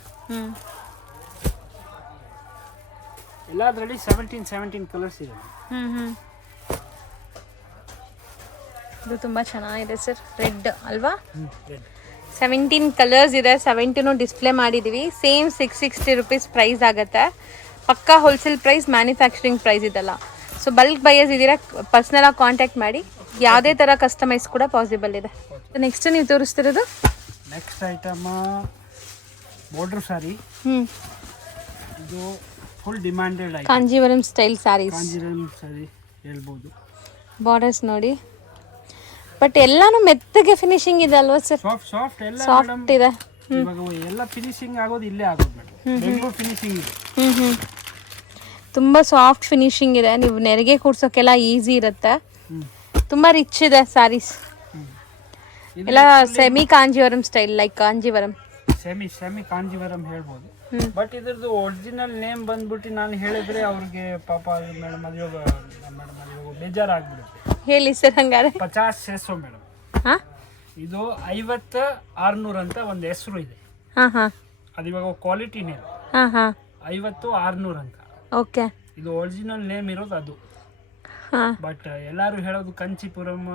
ಎಲ್ಲದರಲ್ಲಿ 17 ಕಲರ್ಸ್ ಇದೆ. ಇದು ತುಂಬಾ ಚೆನ್ನಾಗಿದೆ ಸರ್. ರೆಡ್ ಅಲ್ವಾ? 17 ಕಲರ್ಸ್ ಇದೆ. 17 ಡಿಸ್ಪ್ಲೇ ಮಾಡಿದೀವಿ. ಸೇಮ್ 660 ರೂಪೀಸ್ ಪ್ರೈಸ್ ಆಗುತ್ತೆ. ಪಕ್ಕಾ ಹೋಲ್ಸೇಲ್ ಪ್ರೈಸ್, ಮ್ಯಾನುಫ್ಯಾಕ್ಚರಿಂಗ್ ಪ್ರೈಸ್ ಇದೆಲ್ಲ. ಸೊ ಬಲ್ಕ್ ಬೈಯರ್ಸ್ ಇದ್ದೀರಾ, ಪರ್ಸ್ನಲ್ ಆಗಿ ಕಾಂಟ್ಯಾಕ್ಟ್ ಮಾಡಿ. ಯಾವುದೇ ಥರ ಕಸ್ಟಮೈಸ್ ಕೂಡ ಪಾಸಿಬಲ್ ಇದೆ. ನೆಕ್ಸ್ಟ್ ನೀವು ತೋರಿಸ್ತಿರೋದು ನೆಕ್ಸ್ಟ್ ಐಟಮ್ ಬಾರ್ಡರ್ ಸಾರಿ. ಇದು full demanded item. Kanjeevaram style sarees. Kanjeevaram sari ಹೇಳ್ಬೋದು. ಬಾರ್ಡರ್ಸ್ ನೋಡಿ. ಬಟ್ ಎಲ್ಲಾನು ಮೆತ್ತಗೆ ಫಿನಿಶಿಂಗ್ ಇದೆ ಅಲ್ವಾ ಸರ್? ಸಾಫ್ಟ್ ಎಲ್ಲ ಸಾಫ್ಟ್ ಇದೆ. ಇವಾಗ ಎಲ್ಲ ಫಿನಿಶಿಂಗ್ ಆಗೋದು ಇಲ್ಲೇ ಆಗೋದು ಮೇಡಮ್. ಬೆಂಗಳೂರು ಫಿನಿಶಿಂಗ್ ಇದೆ. ತುಂಬಾ ಸಾಫ್ಟ್ ಫಿನಿಶಿಂಗ್ ಇದೆ. ನೀವು ನೆರಿಗೆ ಕೂಡ್ಸೋಕೆಲ್ಲ ಈಸಿ ಇರುತ್ತೆ. ತುಂಬಾ ರಿಚ್ ಇದೆ ಸ್ಯಾರೀಸ್ ಎಲ್ಲ. Semi Kanjeevaram style, like Kanjeevaram. Semi Kanjeevaram ಹೇಳ್ಬೋದು. ಬಟ್ ಇದ್ರದ್ದು ಒರಿಜಿನಲ್ ನೇಮ್ ಬಂದ್ಬಿಟ್ಟು ನಾನು ಹೇಳಿದ್ರೆ ಅವ್ರಿಗೆ ಪಾಪ ಮೇಡಮ್ ಅದು ಬೇಜಾರಾಗ್ಬಿಡುತ್ತೆ. ಹೇಳಿ ಸರ್ ಹಂಗಾರೆ. 50 ಮೇಡಮ್. ಇದು 50 600 ಅಂತ ಒಂದು ಹೆಸರು ಇದೆ. ಅದು ಇವಾಗ ಕ್ವಾಲಿಟಿ ನೇಮ್. 50 600 ಅಂತ. ಓಕೆ. ಇದು ಒರಿಜಿನಲ್ ನೇಮ್ ಇರೋದು ಅದು. ಬಟ್ ಎಲ್ಲರೂ ಹೇಳೋದು ಕಂಚಿಪುರಂ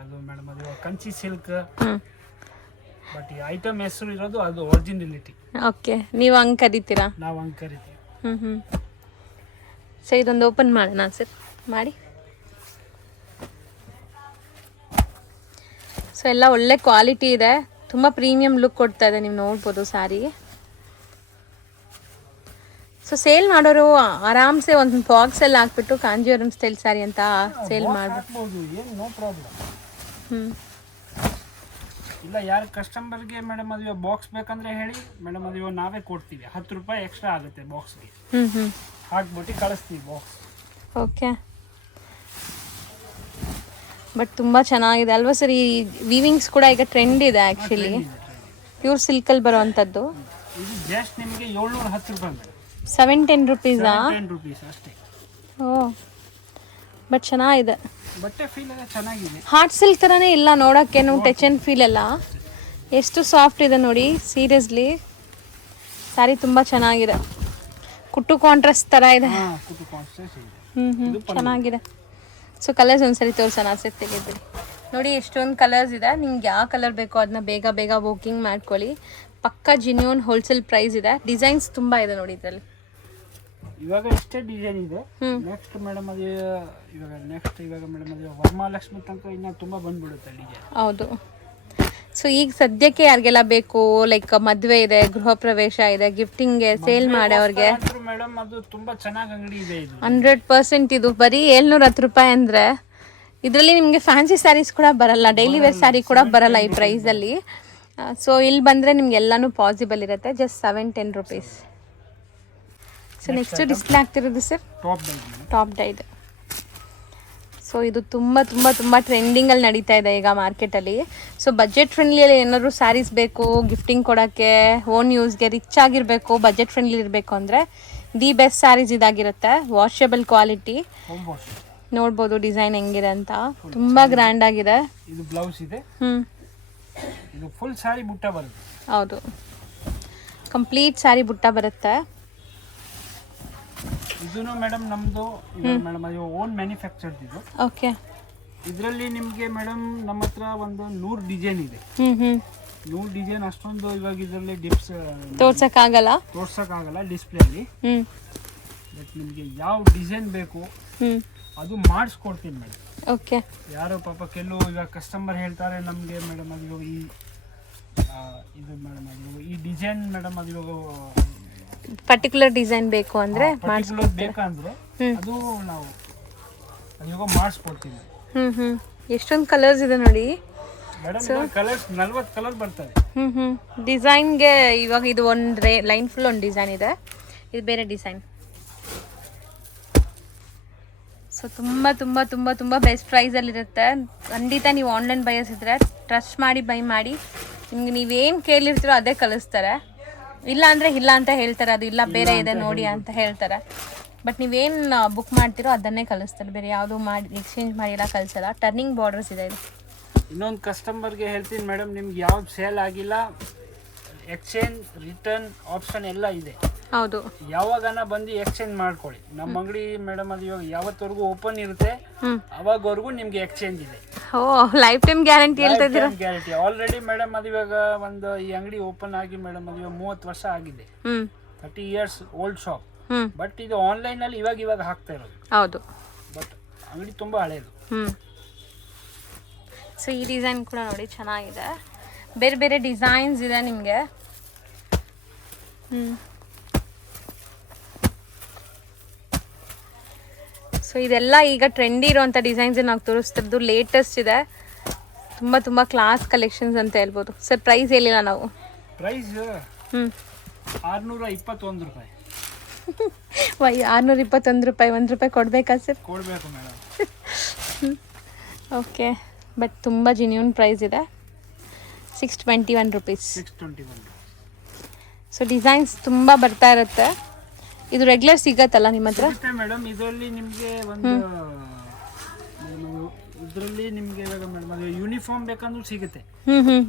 ಅದು ಮೇಡಮ್. ಅದು ಕಂಚಿ ಸಿಲ್ಕ್. ಬಟ್ ಈ ಐಟಮ್ ಹೆಸರು ಇರೋದು ಅದು ಒರಿಜಿನಲಿಟಿ. ಓಕೆ, ನೀವು ಹಂಗೆ ಕರಿತೀರಾ? ನಾವು ಹಂಗೆ ಕರಿತೀವಿ. ಸೊ ಇದೊಂದು ಓಪನ್ ಮಾಡೋಣ ಸರ್, ಮಾಡಿ. ಸೊ ಎಲ್ಲ ಒಳ್ಳೆ ಕ್ವಾಲಿಟಿ ಇದೆ. ತುಂಬ ಪ್ರೀಮಿಯಂ ಲುಕ್ ಕೊಡ್ತಾ ಇದೆ. ನೀವು ನೋಡ್ಬೋದು ಸ್ಯಾರಿ. ಸೊ ಸೇಲ್ ಮಾಡೋರು ಆರಾಮ್ಸೆ ಒಂದು ಬಾಕ್ಸಲ್ಲಿ ಹಾಕ್ಬಿಟ್ಟು ಕಾಂಜೀವರಂ ಸ್ಟೈಲ್ ಸ್ಯಾರಿ ಅಂತ ಸೇಲ್ ಮಾಡ್ಬೋದು. ಏನು ನೋ ಪ್ರಾಬ್ಲಮ್. ಇಲ್ಲ ಯಾರು ಕಸ್ಟಮರ್ಗೆ ಮೇಡಮ್ ಅದು ಬಾಕ್ಸ್ ಬೇಕಂದ್ರೆ ಹೇಳಿ ಮೇಡಮ್, ಅದು ನಾವೇ ಕೊಡ್ತೀವಿ. 10 ರೂಪಾಯಿ ಎಕ್ಸ್ಟ್ರಾ ಆಗುತ್ತೆ ಬಾಕ್ಸ್ಗೆ. ಹಾಕ್ಬಿಟ್ಟು ಕಳಿಸ್ತೀವಿ ಬಾಕ್ಸ್. ಓಕೆ. ಬಟ್ ತುಂಬ ಚೆನ್ನಾಗಿದೆ ಅಲ್ವಾ ಸರ್? ಈ ವೀವಿಂಗ್ಸ್ ಕೂಡ ಈಗ ಟ್ರೆಂಡ್ ಇದೆ ಆ್ಯಕ್ಚುಲಿ. ಪ್ಯೂರ್ ಸಿಲ್ಕಲ್ಲಿ ಬರೋವಂಥದ್ದು. ಇದು ಜಸ್ಟ್ ನಿಮಗೆ 710 ರೂಪಾಯಿ. 710 ರೂಪೀಸಾ? 10 ರೂಪೀಸ್ ಅಷ್ಟೇ. ಓ, ಬಟ್ ಚೆನ್ನಾಗಿದೆ. ಬಟ್ಟೆ ಫೀಲ್ ಎಲ್ಲ ಚೆನ್ನಾಗಿದೆ. ಹಾರ್ಟ್ ಸಿಲ್ಕ್ ಥರನೇ ಇಲ್ಲ ನೋಡೋಕ್ಕೇನು. ಟಚ್ ಆ್ಯಂಡ್ ಫೀಲ್ ಎಲ್ಲ ಎಷ್ಟು ಸಾಫ್ಟ್ ಇದೆ ನೋಡಿ. ಸೀರಿಯಸ್ಲಿ ಸ್ಯಾರಿ ತುಂಬ ಚೆನ್ನಾಗಿದೆ. ಕುಟ್ಟು ಕಾಂಟ್ರಾಸ್ಟ್ ಥರ ಇದೆ. ಚೆನ್ನಾಗಿದೆ. ಸೊ ಕಲರ್ಸ್ ಒಂದ್ಸರಿ ತೋರಿಸೋಣ ಸರ್, ತೆಗೆದ್ಬಿಡಿ. ನೋಡಿ ಎಷ್ಟೊಂದು ಕಲರ್ಸ್ ಇದೆ. ನಿಮ್ಗೆ ಯಾವ ಕಲರ್ ಬೇಕೋ ಅದನ್ನ ಬೇಗ ಬುಕಿಂಗ್ ಮಾಡ್ಕೊಳ್ಳಿ. ಪಕ್ಕಾ ಜಿನ್ಯೂನ್ ಹೋಲ್ಸೇಲ್ ಪ್ರೈಸ್ ಇದೆ. ಡಿಸೈನ್ಸ್ ತುಂಬ ಇದೆ ನೋಡಿ ಇದರಲ್ಲಿ. ಇವಾಗ ಇಷ್ಟೇ ಡಿಸೈನ್ ಇದೆ. ನೆಕ್ಸ್ಟ್ ಮೇಡಮ್ ಅದು ಇವಾಗ ಮೇಡಮ್ ಅದು ವರಮಹಾಲಕ್ಷ್ಮಿ ತನಕ ಇನ್ನ ತುಂಬಾ ಬಂದ್ಬಿಡುತ್ತೆ ಡಿಸೈನ್. ಹೌದು. ಸೊ ಈಗ ಸದ್ಯಕ್ಕೆ ಯಾರಿಗೆಲ್ಲ ಬೇಕು, ಲೈಕ್ ಮದುವೆ ಇದೆ, ಗೃಹ ಪ್ರವೇಶ ಇದೆ, ಗಿಫ್ಟಿಂಗ್ಗೆ ಸೇಲ್ ಮಾಡೋರಿಗೆ ಮೇಡಮ್ ಅದು ತುಂಬಾ ಚೆನ್ನಾಗಿ ಅಂಗಡಿ ಇದೆ ಇದು. 100% ಇದು ಬರೀ 710 ರೂಪಾಯಿ ಅಂದರೆ ಇದರಲ್ಲಿ ನಿಮಗೆ ಫ್ಯಾನ್ಸಿ ಸ್ಯಾರೀಸ್ ಕೂಡ ಬರಲ್ಲ, ಡೈಲಿ ವೇರ್ ಸ್ಯಾರಿ ಕೂಡ ಬರಲ್ಲ ಈ ಪ್ರೈಸಲ್ಲಿ. ಸೊ ಇಲ್ಲಿ ಬಂದರೆ ನಿಮ್ಗೆ ಎಲ್ಲನೂ ಪಾಸಿಬಲ್ ಇರುತ್ತೆ. Just 710 rupees. So next display ಆಗ್ತಿರೋದು ಸರ್ ಟಾಪ್ ಡೈಡ್. ಸೊ ಇದು ತುಂಬ ತುಂಬ ತುಂಬ ಟ್ರೆಂಡಿಂಗಲ್ಲಿ ನಡೀತಾ ಇದೆ ಈಗ ಮಾರ್ಕೆಟಲ್ಲಿ. ಸೊ ಬಜೆಟ್ ಫ್ರೆಂಡ್ಲಿಯಲ್ಲಿ ಏನಾದರೂ ಸ್ಯಾರೀಸ್ ಬೇಕು ಗಿಫ್ಟಿಂಗ್ ಕೊಡೋಕ್ಕೆ, ಓನ್ ಯೂಸ್ಗೆ, ರಿಚ್ ಆಗಿರಬೇಕು, ಬಜೆಟ್ ಫ್ರೆಂಡ್ಲಿ ಇರಬೇಕು ಅಂದರೆ ದಿ ಬೆಸ್ಟ್ ಸ್ಯಾರೀಸ್ ಇದಾಗಿರುತ್ತೆ. Washable quality. ನೋಡ್ಬೋದು ಡಿಸೈನ್ ಹೆಂಗಿದೆ ಅಂತ, ತುಂಬ ಗ್ರ್ಯಾಂಡ್ ಆಗಿದೆ. ಇದು ಬ್ಲೌಸ್ ಇದೆ. ಇದು ಫುಲ್ ಸಾರಿ ಬುಟ್ಟ ಬರುತ್ತೆ. ಹೌದು, ಕಂಪ್ಲೀಟ್ ಸ್ಯಾರಿ ಬುಟ್ಟ ಬರುತ್ತೆ. ಇದನ್ನು ಮೇಡಮ್ ನಮ್ದು ಮೇಡಮ್ ಅದು ಓನ್ ಮ್ಯಾನುಫ್ಯಾಕ್ಚರ್ಡ್ ಇದು. ಓಕೆ. ಇದರಲ್ಲಿ ನಿಮಗೆ ಮೇಡಮ್ ನಮ್ಮ ಹತ್ರ ಒಂದು 100 ಡಿಸೈನ್ ಇದೆ. 100 ಡಿಸೈನ್ ಅಷ್ಟೊಂದು ಇವಾಗ ಇದರಲ್ಲಿ ತೋರ್ಸಕ್ಕಾಗಲ್ಲ ಡಿಸ್ಪ್ಲೇಲಿ. ಬಟ್ ನಿಮಗೆ ಯಾವ ಡಿಸೈನ್ ಬೇಕು ಅದು ಮಾಡಿಸ್ಕೊಡ್ತೀನಿ ಮೇಡಮ್. ಓಕೆ. ಯಾರೋ ಪಾಪ ಕೆಲವು ಇವಾಗ ಕಸ್ಟಮರ್ ಹೇಳ್ತಾರೆ ನಮಗೆ ಮೇಡಮ್ ಅದು ಇದು ಮೇಡಮ್ ಅದು ಈ ಡಿಸೈನ್ ಮೇಡಮ್ ಅದು ಪರ್ಟಿಕ್ಯುಲರ್ ಡಿಸೈನ್ ಬೇಕು ಅಂದ್ರೆ ಬೇಕಂದ್ರೆ ಅದು ನಾವು ಇವಾಗ ಮಾಡಿಸ್ಕೊಡ್ತೀವಿ. ಎಷ್ಟೊಂದು ಕಲರ್ಸ್ ಇದೆ ನೋಡಿ ಮೇಡಮ್. ಕಲರ್ಸ್ 40 ಕಲರ್ ಬರ್ತವೆ. ಡಿಸೈನ್ಗೆ ಇವಾಗ ಇದು ಒಂದು ಲೈನ್ ಫುಲ್ ಒಂದು ಡಿಸೈನ್ ಇದೆ, ಇದು ಬೇರೆ ಡಿಸೈನ್. ಸೊ ತುಂಬ ತುಂಬ ತುಂಬ ತುಂಬ ಬೆಸ್ಟ್ ಪ್ರೈಸಲ್ಲಿರುತ್ತೆ. ಖಂಡಿತ ನೀವು ಆನ್ಲೈನ್ ಬಯರ್ಸ್ ಇದ್ದರೆ ಟ್ರಸ್ಟ್ ಮಾಡಿ ಬೈ ಮಾಡಿ. ನಿಮ್ಗೆ ನೀವೇನು ಕೇಳಿರ್ತೀರೋ ಅದೇ ಕಳಿಸ್ತಾರೆ. ಇಲ್ಲ ಅಂದರೆ ಇಲ್ಲ ಅಂತ ಹೇಳ್ತಾರೆ, ಅದು ಇಲ್ಲ ಬೇರೆ ಇದೆ ನೋಡಿ ಅಂತ ಹೇಳ್ತಾರೆ. ಬಟ್ ನೀವೇನು ಬುಕ್ ಮಾಡ್ತೀರೋ ಅದನ್ನೇ ಕಳಿಸ್ತಾರೆ, ಬೇರೆ ಯಾವುದೂ ಮಾಡಿ ಎಕ್ಸ್ಚೇಂಜ್ ಮಾಡಿ ಎಲ್ಲ ಕಳಿಸಲ್ಲ. ಟರ್ನಿಂಗ್ ಬಾರ್ಡರ್ಸ್ ಇದೆ ಇದು. ಇನ್ನೊಂದು ಕಸ್ಟಮರ್ಗೆ ಹೇಳ್ತೀನಿ ಮೇಡಮ್, ನಿಮ್ಗೆ ಯಾವ್ದು ಸೇಲ್ ಆಗಿಲ್ಲ ಎಕ್ಸ್ಚೇಂಜ್ ರಿಟರ್ನ್ ಆಪ್ಷನ್ ಎಲ್ಲ ಇದೆ. ಹೌದು, ಯಾವಾಗನ ಬಂದು ಎಕ್ಸ್ಚೇಂಜ್ ಮಾಡ್ಕೊಳ್ಳಿ. ನಮ್ಮ ಅಂಗಡಿ ಮೇಡಮ್ ಅದು ಇವಾಗ ಯಾವತ್ತವರೆಗೂ ಓಪನ್ ಇರುತ್ತೆ ಅವಾಗವರೆಗೂ ನಿಮ್ಗೆ ಎಕ್ಸ್ಚೇಂಜ್ ಇದೆ. ಓ, ಲೈಫ್ ಟೈಮ್ ಗ್ಯಾರಂಟಿ ಹೇಳ್ತಾ ಇದ್ದೀರಾ? ಗ್ಯಾರಂಟಿ. ಆಲ್ರೆಡಿ ಮೇಡಮ್ ಅದು ಇವಾಗ ಒಂದು ಈ ಅಂಗಡಿ ಓಪನ್ ಆಗಿ ಮೇಡಮ್ ಅದು ಇವಾಗ 30 ವರ್ಷ ಆಗಿದೆ. 30 ಇಯರ್ಸ್ ಓಲ್ಡ್ ಶಾಪ್. ಬಟ್ ಇದು ಆನ್ಲೈನ್ ಅಲ್ಲಿ ಇವಾಗ ಹಾಕ್ತಾ ಇರೋದು. ಹೌದು, ಬಟ್ ಅಂಗಡಿ ತುಂಬಾ ಹಳೇದು. ಸೊ ಈ ಡಿಸೈನ್ ಕೂಡ ನೋಡಿ ಚೆನ್ನಾಗಿದೆ, ಬೇರೆ ಬೇರೆ ಡಿಸೈನ್ಸ್ ಇದೆ ನಿಮಗೆ. ಸೊ ಇದೆಲ್ಲ ಈಗ ಟ್ರೆಂಡಿ ಇರುವಂಥ ಡಿಸೈನ್ಸ್ ನಾವು ತೋರಿಸ್ತಿರೋದು ಲೇಟೆಸ್ಟ್ ಇದೆ. ತುಂಬ ತುಂಬ ಕ್ಲಾಸ್ ಕಲೆಕ್ಷನ್ಸ್ ಅಂತ ಹೇಳ್ಬೋದು. ಸರ್ ಪ್ರೈಸ್ ಹೇಳಿಲ್ಲ ನಾವು. ಪ್ರೈಸ್ 621 ರೂಪಾಯಿ. 621 ರೂಪಾಯಿ. 1 ರೂಪಾಯಿ ಕೊಡಬೇಕಾ ಸರ್? ಕೊಡಬೇಕು ಮೇಡಮ್. ಓಕೆ, ಬಟ್ ತುಂಬ ಜೆನ್ಯೂನ್ ಪ್ರೈಸ್ ಇದೆ. 621 ರುಪೀಸ್. 621. ಸೊ ಡಿಸೈನ್ಸ್ ತುಂಬ ಬರ್ತಾ ಇರುತ್ತೆ. ಇದು ರೆಗ್ಯುಲರ್ ಸಿಗತ್ತಲ್ಲ ನಿಮ್ಮ ಹತ್ರ? ಮೇಡಮ್ ಇದರಲ್ಲಿ ನಿಮಗೆ ಒಂದು ಇದರಲ್ಲಿ ನಿಮಗೆ ಇವಾಗ ಮೇಡಮ್ ಅದು ಯೂನಿಫಾರ್ಮ್ ಬೇಕಂದ್ರೂ ಸಿಗುತ್ತೆ.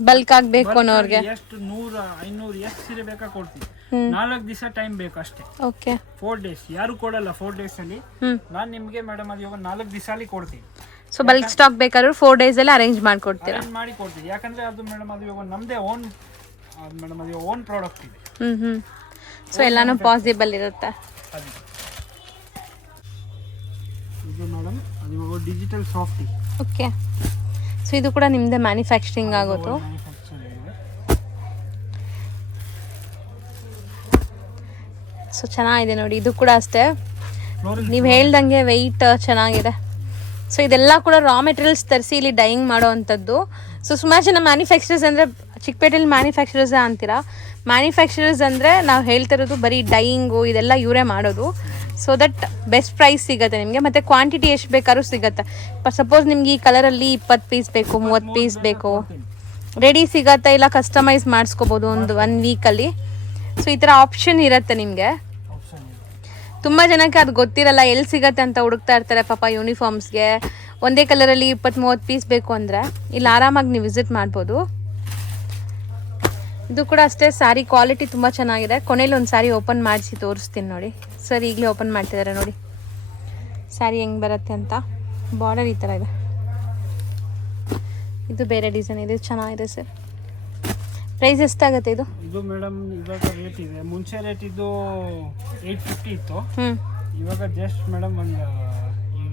ಬಲ್ಕ್ ಆಗಬೇಕು ಅನ್ನೋರಿಗೆ ಎಷ್ಟು 100 500 ಎಷ್ಟು ಸೀರೆ ಬೇಕಾ ಕೊಡ್ತೀವಿ. 4 ದಿವಸ ಟೈಮ್ ಬೇಕು ಅಷ್ಟೇ. ಓಕೆ. 4 ಡೇಸ್ ಯಾರು ಕೊಡಲ್ಲ. 4 ಡೇಸ್ ಅಲ್ಲಿ ನಾನು ನಿಮಗೆ ಮೇಡಮ್ ಅದು ಇವಾಗ 4 ದಿವಸ ಅಲ್ಲಿ ಕೊಡ್ತೀನಿ. ಸೊ ಬಲ್ಕ್ ಸ್ಟಾಕ್ ಬೇಕಾದ್ರೂ 4 ಡೇಸ್ ಅಲ್ಲಿ ಅರೇಂಜ್ ಮಾಡ್ಕೊಡ್ತೀರಾ? ಅರೇಂಜ್ ಮಾಡಿ ಕೊಡ್ತೀವಿ. ಯಾಕಂದ್ರೆ ಅದು ಮೇಡಮ್ ಅದು ಇವಾಗ ನಮ್ಮದೇ ಓನ್ ಮೇಡಮ್ ಅದು ಓನ್ ಪ್ರಾಡಕ್ಟ್ ಇದೆ. ಸೊ ಎಲ್ಲಾನು ಪಾಸಿಬಲ್ ಇರುತ್ತೆ. ಇದು ಮೇಡಮ್ ಅದು ಇವಾಗ ಡಿಜಿಟಲ್ ಸಾಫ್ಟಿ. ಓಕೆ. ಸೊ ಇದು ಕೂಡ ನಿಮ್ಮದೇ ಮ್ಯಾನುಫ್ಯಾಕ್ಚರಿಂಗ್ ಆಗೋದು. ಸೊ ಚೆನ್ನಾಗಿದೆ ನೋಡಿ, ಇದು ಕೂಡ ಅಷ್ಟೇ ನೀವು ಹೇಳ್ದಂಗೆ ವೆಯ್ಟ್ ಚೆನ್ನಾಗಿದೆ. ಸೊ ಇದೆಲ್ಲ ಕೂಡ ರಾ ಮೆಟೀರಿಯಲ್ಸ್ ತರಿಸಿ ಇಲ್ಲಿ ಡೈಯಿಂಗ್ ಮಾಡೋ ಅಂಥದ್ದು. ಸೊ ಸುಮಾರು ಜನ ಮ್ಯಾನುಫ್ಯಾಕ್ಚರರ್ಸ್ ಅಂದರೆ ಚಿಕ್ಕಪೇಟೆಯಲ್ಲಿ ಮ್ಯಾನುಫ್ಯಾಕ್ಚರರ್ಸ್ ಅಂತೀರಾ. ಮ್ಯಾನುಫ್ಯಾಕ್ಚರರ್ಸ್ ಅಂದರೆ ನಾವು ಹೇಳ್ತಿರೋದು ಬರೀ ಡೈಯಿಂಗು ಇದೆಲ್ಲ ಇವರೇ ಮಾಡೋದು. ಸೊ ದಟ್ ಬೆಸ್ಟ್ ಪ್ರೈಸ್ ಸಿಗುತ್ತೆ ನಿಮಗೆ, ಮತ್ತು ಕ್ವಾಂಟಿಟಿ ಎಷ್ಟು ಬೇಕಾದ್ರೂ ಸಿಗುತ್ತೆ. ಸಪೋಸ್ ನಿಮ್ಗೆ ಈ ಕಲರಲ್ಲಿ 20 ಪೀಸ್ ಬೇಕು, 30 ಪೀಸ್ ಬೇಕು, ರೆಡಿ ಸಿಗತ್ತೆ. ಇಲ್ಲ ಕಸ್ಟಮೈಸ್ ಮಾಡಿಸ್ಕೋಬೋದು ಒನ್ ವೀಕಲ್ಲಿ. ಸೊ ಈ ಥರ ಆಪ್ಷನ್ ಇರುತ್ತೆ ನಿಮಗೆ. ತುಂಬ ಜನಕ್ಕೆ ಅದು ಗೊತ್ತಿರಲ್ಲ, ಎಲ್ಲಿ ಸಿಗತ್ತೆ ಅಂತ ಹುಡುಕ್ತಾ ಇರ್ತಾರೆ ಪಾಪ. ಯೂನಿಫಾರ್ಮ್ಸ್ಗೆ ಒಂದೇ ಕಲರಲ್ಲಿ 20-30 ಪೀಸ್ ಬೇಕು ಅಂದರೆ ಇಲ್ಲಿ ಆರಾಮಾಗಿ ನೀವು ವಿಸಿಟ್ ಮಾಡ್ಬೋದು. ಇದು ಕೂಡ ಅಷ್ಟೇ, ಸ್ಯಾರಿ ಕ್ವಾಲಿಟಿ ತುಂಬ ಚೆನ್ನಾಗಿದೆ. ಕೊನೆಯಲ್ಲಿ ಒಂದು ಸ್ಯಾರಿ ಓಪನ್ ಮಾಡಿಸಿ ತೋರಿಸ್ತೀನಿ ನೋಡಿ. ಸರ್ ಈಗಲೇ ಓಪನ್ ಮಾಡ್ತಿದ್ದಾರೆ ನೋಡಿ ಸ್ಯಾರಿ ಹೆಂಗೆ ಬರುತ್ತೆ ಅಂತ. ಬಾರ್ಡರ್ ಈ ಥರ ಇದೆ. ಇದು ಬೇರೆ ಡಿಸೈನ್ ಇದೆ, ಚೆನ್ನಾಗಿದೆ ಸರ್. ಪ್ರೈಸ್ ಎಷ್ಟಾಗುತ್ತೆ ಇದು? ಇದು ಮೇಡಮ್ ಇವಾಗ ರೇಟ್ ಇದೆ, ಮುಂಚೆ ರೇಟ್ ಇದು 850 ಇತ್ತು, ಹ್ಞೂ ಇವಾಗ ಜಸ್ಟ್ ಮೇಡಮ್ ಒಂದು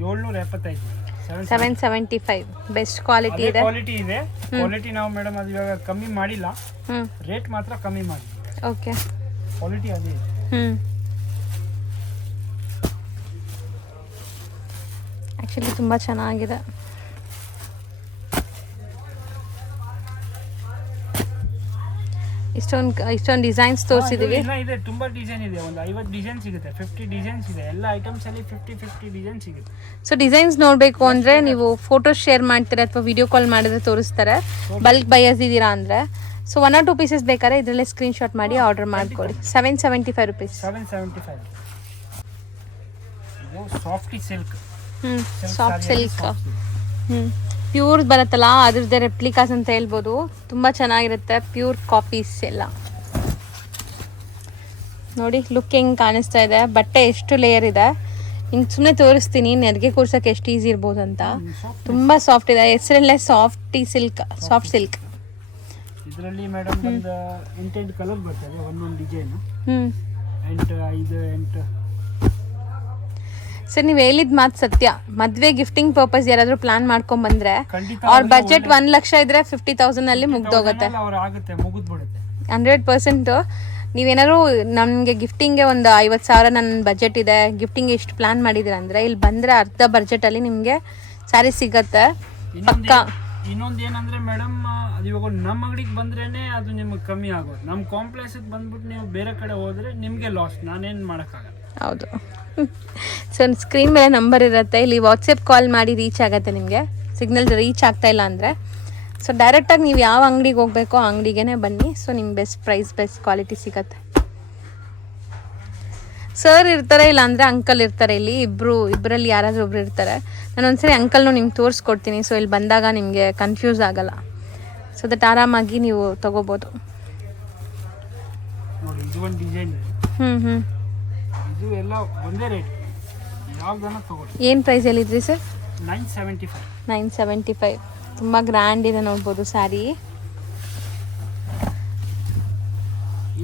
775. 775 ಬೆಸ್ಟ್ ಕ್ವಾಲಿಟಿ ಇದೆ. ಕ್ವಾಲಿಟಿ ಇದೆ, ಕ್ವಾಲಿಟಿ ನಾವು ಮೇಡಮ್ ಅದು ಇವಾಗ ಕಮ್ಮಿ ಮಾಡಿಲ್ಲ, ಹ್ಞೂ ರೇಟ್ ಮಾತ್ರ ಕಮ್ಮಿ ಮಾಡಿದ್ವಿ, ಓಕೆ. ಕ್ವಾಲಿಟಿ ಅದೇ ಇದೆ. ಹ್ಞೂ ಆ್ಯಕ್ಚುಲಿ ತುಂಬ ಚೆನ್ನಾಗಿದೆ. ಇಷ್ಟೊಂದು ಡಿಸೈನ್ಸ್ ತೋರಿಸಿದ್ದೀವಿ. ಇನ್ನ ಇದೆ, ತುಂಬಾ ಡಿಸೈನ್ ಇದೆ, ಒಂದು 50 ಡಿಸೈನ್ ಸಿಗುತ್ತೆ, 50 ಡಿಸೈನ್ಸ್ ಇದೆ, ಎಲ್ಲ ಐಟಮ್ಸ್ ಅಲ್ಲಿ 50 ಡಿಸೈನ್ ಸಿಗುತ್ತೆ. ಸೊ ಡಿಸೈನ್ಸ್ ನೋಡಬೇಕು ಅಂದರೆ ನೀವು ಫೋಟೋಸ್ ಶೇರ್ ಮಾಡ್ತಾರೆ ಅಥವಾ ವಿಡಿಯೋ ಕಾಲ್ ಮಾಡಿದ್ರೆ ತೋರಿಸ್ತಾರೆ. ಬಲ್ಕ್ ಬೈಯರ್ಸ್ ಇದ್ದೀರಾ ಅಂದರೆ ಸೊ 1 or 2 ಪೀಸಸ್ ಬೇಕಾದ್ರೆ ಇದರಲ್ಲೇ ಸ್ಕ್ರೀನ್ಶಾಟ್ ಮಾಡಿ ಆರ್ಡರ್ ಮಾಡ್ಕೊಳ್ಳಿ. 775 ರುಪೀಸ್. 775. ಇದು softy silk. Soft silk. Pure ಬರುತ್ತಲ್ಲ ಅದ್ರದ್ದೇ ರೆಪ್ಲಿಕಾಸ್ ಅಂತ ಹೇಳ್ಬೋದು. ತುಂಬ ಚೆನ್ನಾಗಿರುತ್ತೆ, ಪ್ಯೂರ್ ಕಾಪೀಸ್ ಎಲ್ಲ. ನೋಡಿ ಲುಕ್ ಹೆಂಗೆ ಕಾಣಿಸ್ತಾ ಇದೆ, ಬಟ್ಟೆ ಎಷ್ಟು ಲೇಯರ್ ಇದೆ. ಹಿಂಗೆ ಸುಮ್ಮನೆ ತೋರಿಸ್ತೀನಿ ನೆರಿಗೆ ಕೂರ್ಸೋಕ್ಕೆ ಎಷ್ಟು ಈಸಿ ಇರ್ಬೋದು ಅಂತ. ತುಂಬ ಸಾಫ್ಟ್ ಇದೆ, ಹೆಸರಲ್ಲೇ ಸಾಫ್ಟಿ ಸಿಲ್ಕ್, ಸಾಫ್ಟ್ ಸಿಲ್ಕ್. ಇದರಲ್ಲಿ ಮೇಡಮ್ ಒಂದು 8 ಕಲರ್ ಬರ್ತದೆ, ಒಂದೊಂದು ಡಿಸೈನ್. 8 ಸರ್ ನೀವು ಹೇಳಿದ ಮಾತು ಸತ್ಯ. ಮದುವೆ ಗಿಫ್ಟಿಂಗ್ ಪರ್ಪಸ್ ಯಾರಾದರೂ ಪ್ಲಾನ್ ಮಾಡ್ಕೊಂಬಂದ್ರೆ ಅವ್ರ ಬಜೆಟ್ 1 ಲಕ್ಷ ಇದ್ರೆ 50,000 ಅಲ್ಲಿ ಮುಗ್ದೋಗುತ್ತೆ, 100%. ನೀವೇನಾದ್ರು ನಮಗೆ ಗಿಫ್ಟಿಂಗ್ಗೆ ಒಂದು 50,000 ನನ್ನ ಬಜೆಟ್ ಇದೆ, ಗಿಫ್ಟಿಂಗ್ ಎಷ್ಟು ಪ್ಲಾನ್ ಮಾಡಿದ್ದೀರ ಅಂದರೆ ಇಲ್ಲಿ ಬಂದರೆ ಅರ್ಧ ಬಜೆಟಲ್ಲಿ ನಿಮಗೆ ಸ್ಯಾರಿ ಸಿಗತ್ತೆ ಪಕ್ಕ. ಇನ್ನೊಂದು ಏನಂದ್ರೆ ಮೇಡಮ್, ಅದು ಇವಾಗ ನಮ್ಮ ಅಂಗಡಿಗೆ ಬಂದ್ರೇನೆ ಅದು ನಿಮಗೆ ಕಮ್ಮಿ ಆಗೋದು. ನಮ್ಮ ಕಾಂಪ್ಲೆಕ್ಸಿಗೆ ಬಂದ್ಬಿಟ್ಟು ನೀವು ಬೇರೆ ಕಡೆ ಹೋದ್ರೆ ನಿಮಗೆ ಲಾಸ್, ನಾನೇನು ಮಾಡೋಕ್ಕಾಗಲ್ಲ. ಹೌದು. ಸೊ ಸ್ಕ್ರೀನ್ ಮೇಲೆ ನಂಬರ್ ಇರುತ್ತೆ, ಇಲ್ಲಿ ವಾಟ್ಸಪ್ ಕಾಲ್ ಮಾಡಿ ರೀಚ್ ಆಗುತ್ತೆ ನಿಮಗೆ. ಸಿಗ್ನಲ್ ರೀಚ್ ಆಗ್ತಾ ಇಲ್ಲ ಅಂದರೆ ಸೊ ಡೈರೆಕ್ಟಾಗಿ ನೀವು ಯಾವ ಅಂಗಡಿಗೆ ಹೋಗಬೇಕೋ ಆ ಅಂಗಡಿಗೆ ಬನ್ನಿ. ಸೊ ನಿಮ್ಗೆ ಬೆಸ್ಟ್ ಪ್ರೈಸ್, ಬೆಸ್ಟ್ ಕ್ವಾಲಿಟಿ ಸಿಗುತ್ತೆ. ಸರ್ ಇರ್ತಾರೆ, ಇಲ್ಲ ಅಂದರೆ ಅಂಕಲ್ ಇರ್ತಾರೆ. ಇಲ್ಲಿ ಇಬ್ಬರಲ್ಲಿ ಯಾರಾದರೂ ಒಬ್ರು ಇರ್ತಾರೆ. ನಾನು ಒಂದ್ಸರಿ ಅಂಕಲ್ನು ನಿಮ್ಗೆ ತೋರಿಸ್ಕೊಡ್ತೀನಿ. ಸೊ ಇಲ್ಲಿ ಬಂದಾಗ ನಿಮಗೆ ಕನ್ಫ್ಯೂಸ್ ಆಗಲ್ಲ. ಸೊ ದಟ್ ಆರಾಮಾಗಿ ನೀವು ತೊಗೋಬೋದು. ನೋಡಿ ಇದು ಒಂದು ಡಿಸೈನ್. ಇದು ಎಲ್ಲ ಒಂದೇ ರೇಟ್, ಯಾವ್ದನ್ನ ತಗೊಳ್ಳಿ. ಏನು ಪ್ರೈಸ್ ಹೇಳಿದ್ರಿ ಸರ್? 975. 975. ತುಂಬ ಗ್ರ್ಯಾಂಡ್ ಇದೆ ನೋಡ್ಬೋದು ಸ್ಯಾರಿ.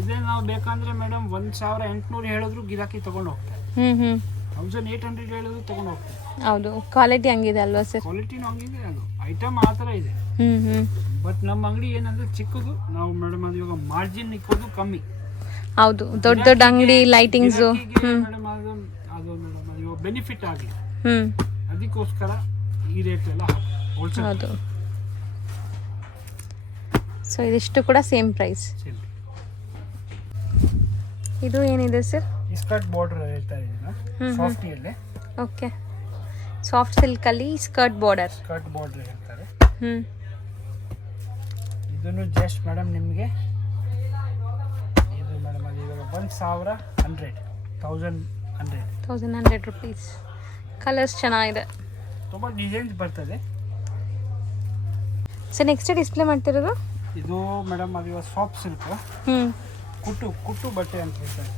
ಇದೇ ನಾವು ಬೇಕಂದ್ರೆ ಮೇಡಮ್ 1800 ಹೇಳಿದ್ರು ಗಿರಾಕಿ ತಗೊಂಡು ಹೋಗ್ತಾರೆ. 1800 ಹೇಳಿದ್ರು ತಗೊಂಡು ಹೋಗ್ತಾರೆ. ಹೌದು, ಕ್ವಾಲಿಟಿ ಹಂಗಿದೆ ಅಲ್ವಾ ಸರ್? ಕ್ವಾಲಿಟಿನೂ ಹಂಗಿದೆ, ಅದು ಐಟಮ್ ಆ ಥರ ಇದೆ. ಬಟ್ ನಮ್ಮ ಅಂಗಡಿ ಏನಂದ್ರೆ ಚಿಕ್ಕದು, ನಾವು ಮೇಡಮ್ ಅದು ಇವಾಗ ಮಾರ್ಜಿನ್ ಇಕ್ಕೋದು ಕಮ್ಮಿ. ಹೌದು, ದೊಡ್ಡ ದೊಡ್ಡ ಅಂಗಡಿ ಲೈಟಿಂಗ್ಸು ಮೇಡಮ್ ಅದು ಮೇಡಮ್ ಅದು ಇವಾಗ ಬೆನಿಫಿಟ್ ಆಗಲಿ, ಅದಕ್ಕೋಸ್ಕರ ಈ ರೇಟ್ ಎಲ್ಲ ಹೋಲ್ಸೇಲ್. ಹೌದು. ಸೊ ಇದಿಷ್ಟು ಕೂಡ ಸೇಮ್ ಪ್ರೈಸ್. ಇದು ಏನಿದೆ ಸರ್? ಸ್ಕರ್ಟ್ ಬಾರ್ಡರ್ ಹೇಳ್ತಾ ಇದ್ದೀರಾ, ಸಾಫ್ಟಿಯಲ್ಲೇ. ಓಕೆ, ಸಾಫ್ಟ್ ಸಿಲ್ಕಲ್ಲಿ ಸ್ಕರ್ಟ್ ಬಾರ್ಡರ್ ಹೇಳ್ತಾರೆ. ಇದನ್ನು ಜಸ್ಟ್ ಮೇಡಮ್ ನಿಮಗೆ ಇದು ಮೇಡಮ್ ಅದು ಇವಾಗ 1100 ರುಪೀಸ್. ಕಲರ್ಸ್ ಚೆನ್ನಾಗಿದೆ, ತುಂಬ ಡಿಸೈನ್ಸ್ ಬರ್ತದೆ. ಸೊ ನೆಕ್ಸ್ಟ್ ಡಿಸ್ಪ್ಲೇ ಮಾಡ್ತಿರೋದು ಇದು ಮೇಡಮ್ ಅದು ಇವಾಗ ಸಾಫ್ಟ್ ಸಿಲ್ಕ್, ಕುಟ್ಟು ಬಟ್ಟೆ ಅಂತ ಹೇಳ್ತಾರೆ.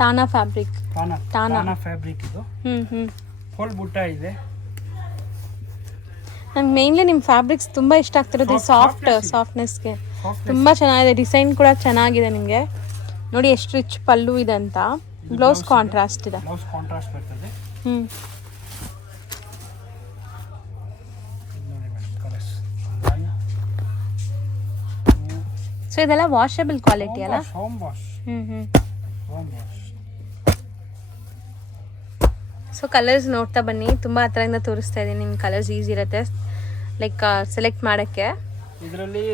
ತಾನಾ ಫ್ಯಾಬ್ರಿಕ್. ತಾನಾ ಫ್ಯಾಬ್ರಿಕ್ ಇದು. ಫುಲ್ ಬುಟ್ಟ ಇದೆ. ನಂಗೆ ಮೇನ್ಲಿ ನಿಮ್ಮ ಫ್ಯಾಬ್ರಿಕ್ಸ್ ತುಂಬ ಇಷ್ಟ ಆಗ್ತಿರೋದು, ಸಾಫ್ಟ್ನೆಸ್ಗೆ ತುಂಬ ಚೆನ್ನಾಗಿದೆ. ಡಿಸೈನ್ ಕೂಡ ಚೆನ್ನಾಗಿದೆ. ನಿಮಗೆ ನೋಡಿ ಎಷ್ಟು ರಿಚ್ ಪಲ್ಲು ಇದೆ ಅಂತ. ಬ್ಲೌಸ್ ಕಾಂಟ್ರಾಸ್ಟ್ ಇದೆ. ಬರ್ತದೆ. ಸೊ ಇದೆಲ್ಲ ವಾಷಬಲ್ ಕ್ವಾಲಿಟಿ ಅಲ್ಲ? Home wash. ಸೊ ಕಲರ್ಸ್ ನೋಡ್ತಾ ಬನ್ನಿ. ತುಂಬ ಹತ್ರದಿಂದ ತೋರಿಸ್ತಾ ಇದ್ದೀನಿ. ನಿಮ್ಮ ಕಲರ್ಸ್ ಈಸಿ ಇರುತ್ತೆ ಲೈಕ್ ಸೆಲೆಕ್ಟ್ ಮಾಡೋಕ್ಕೆ. ಇದರಲ್ಲಿ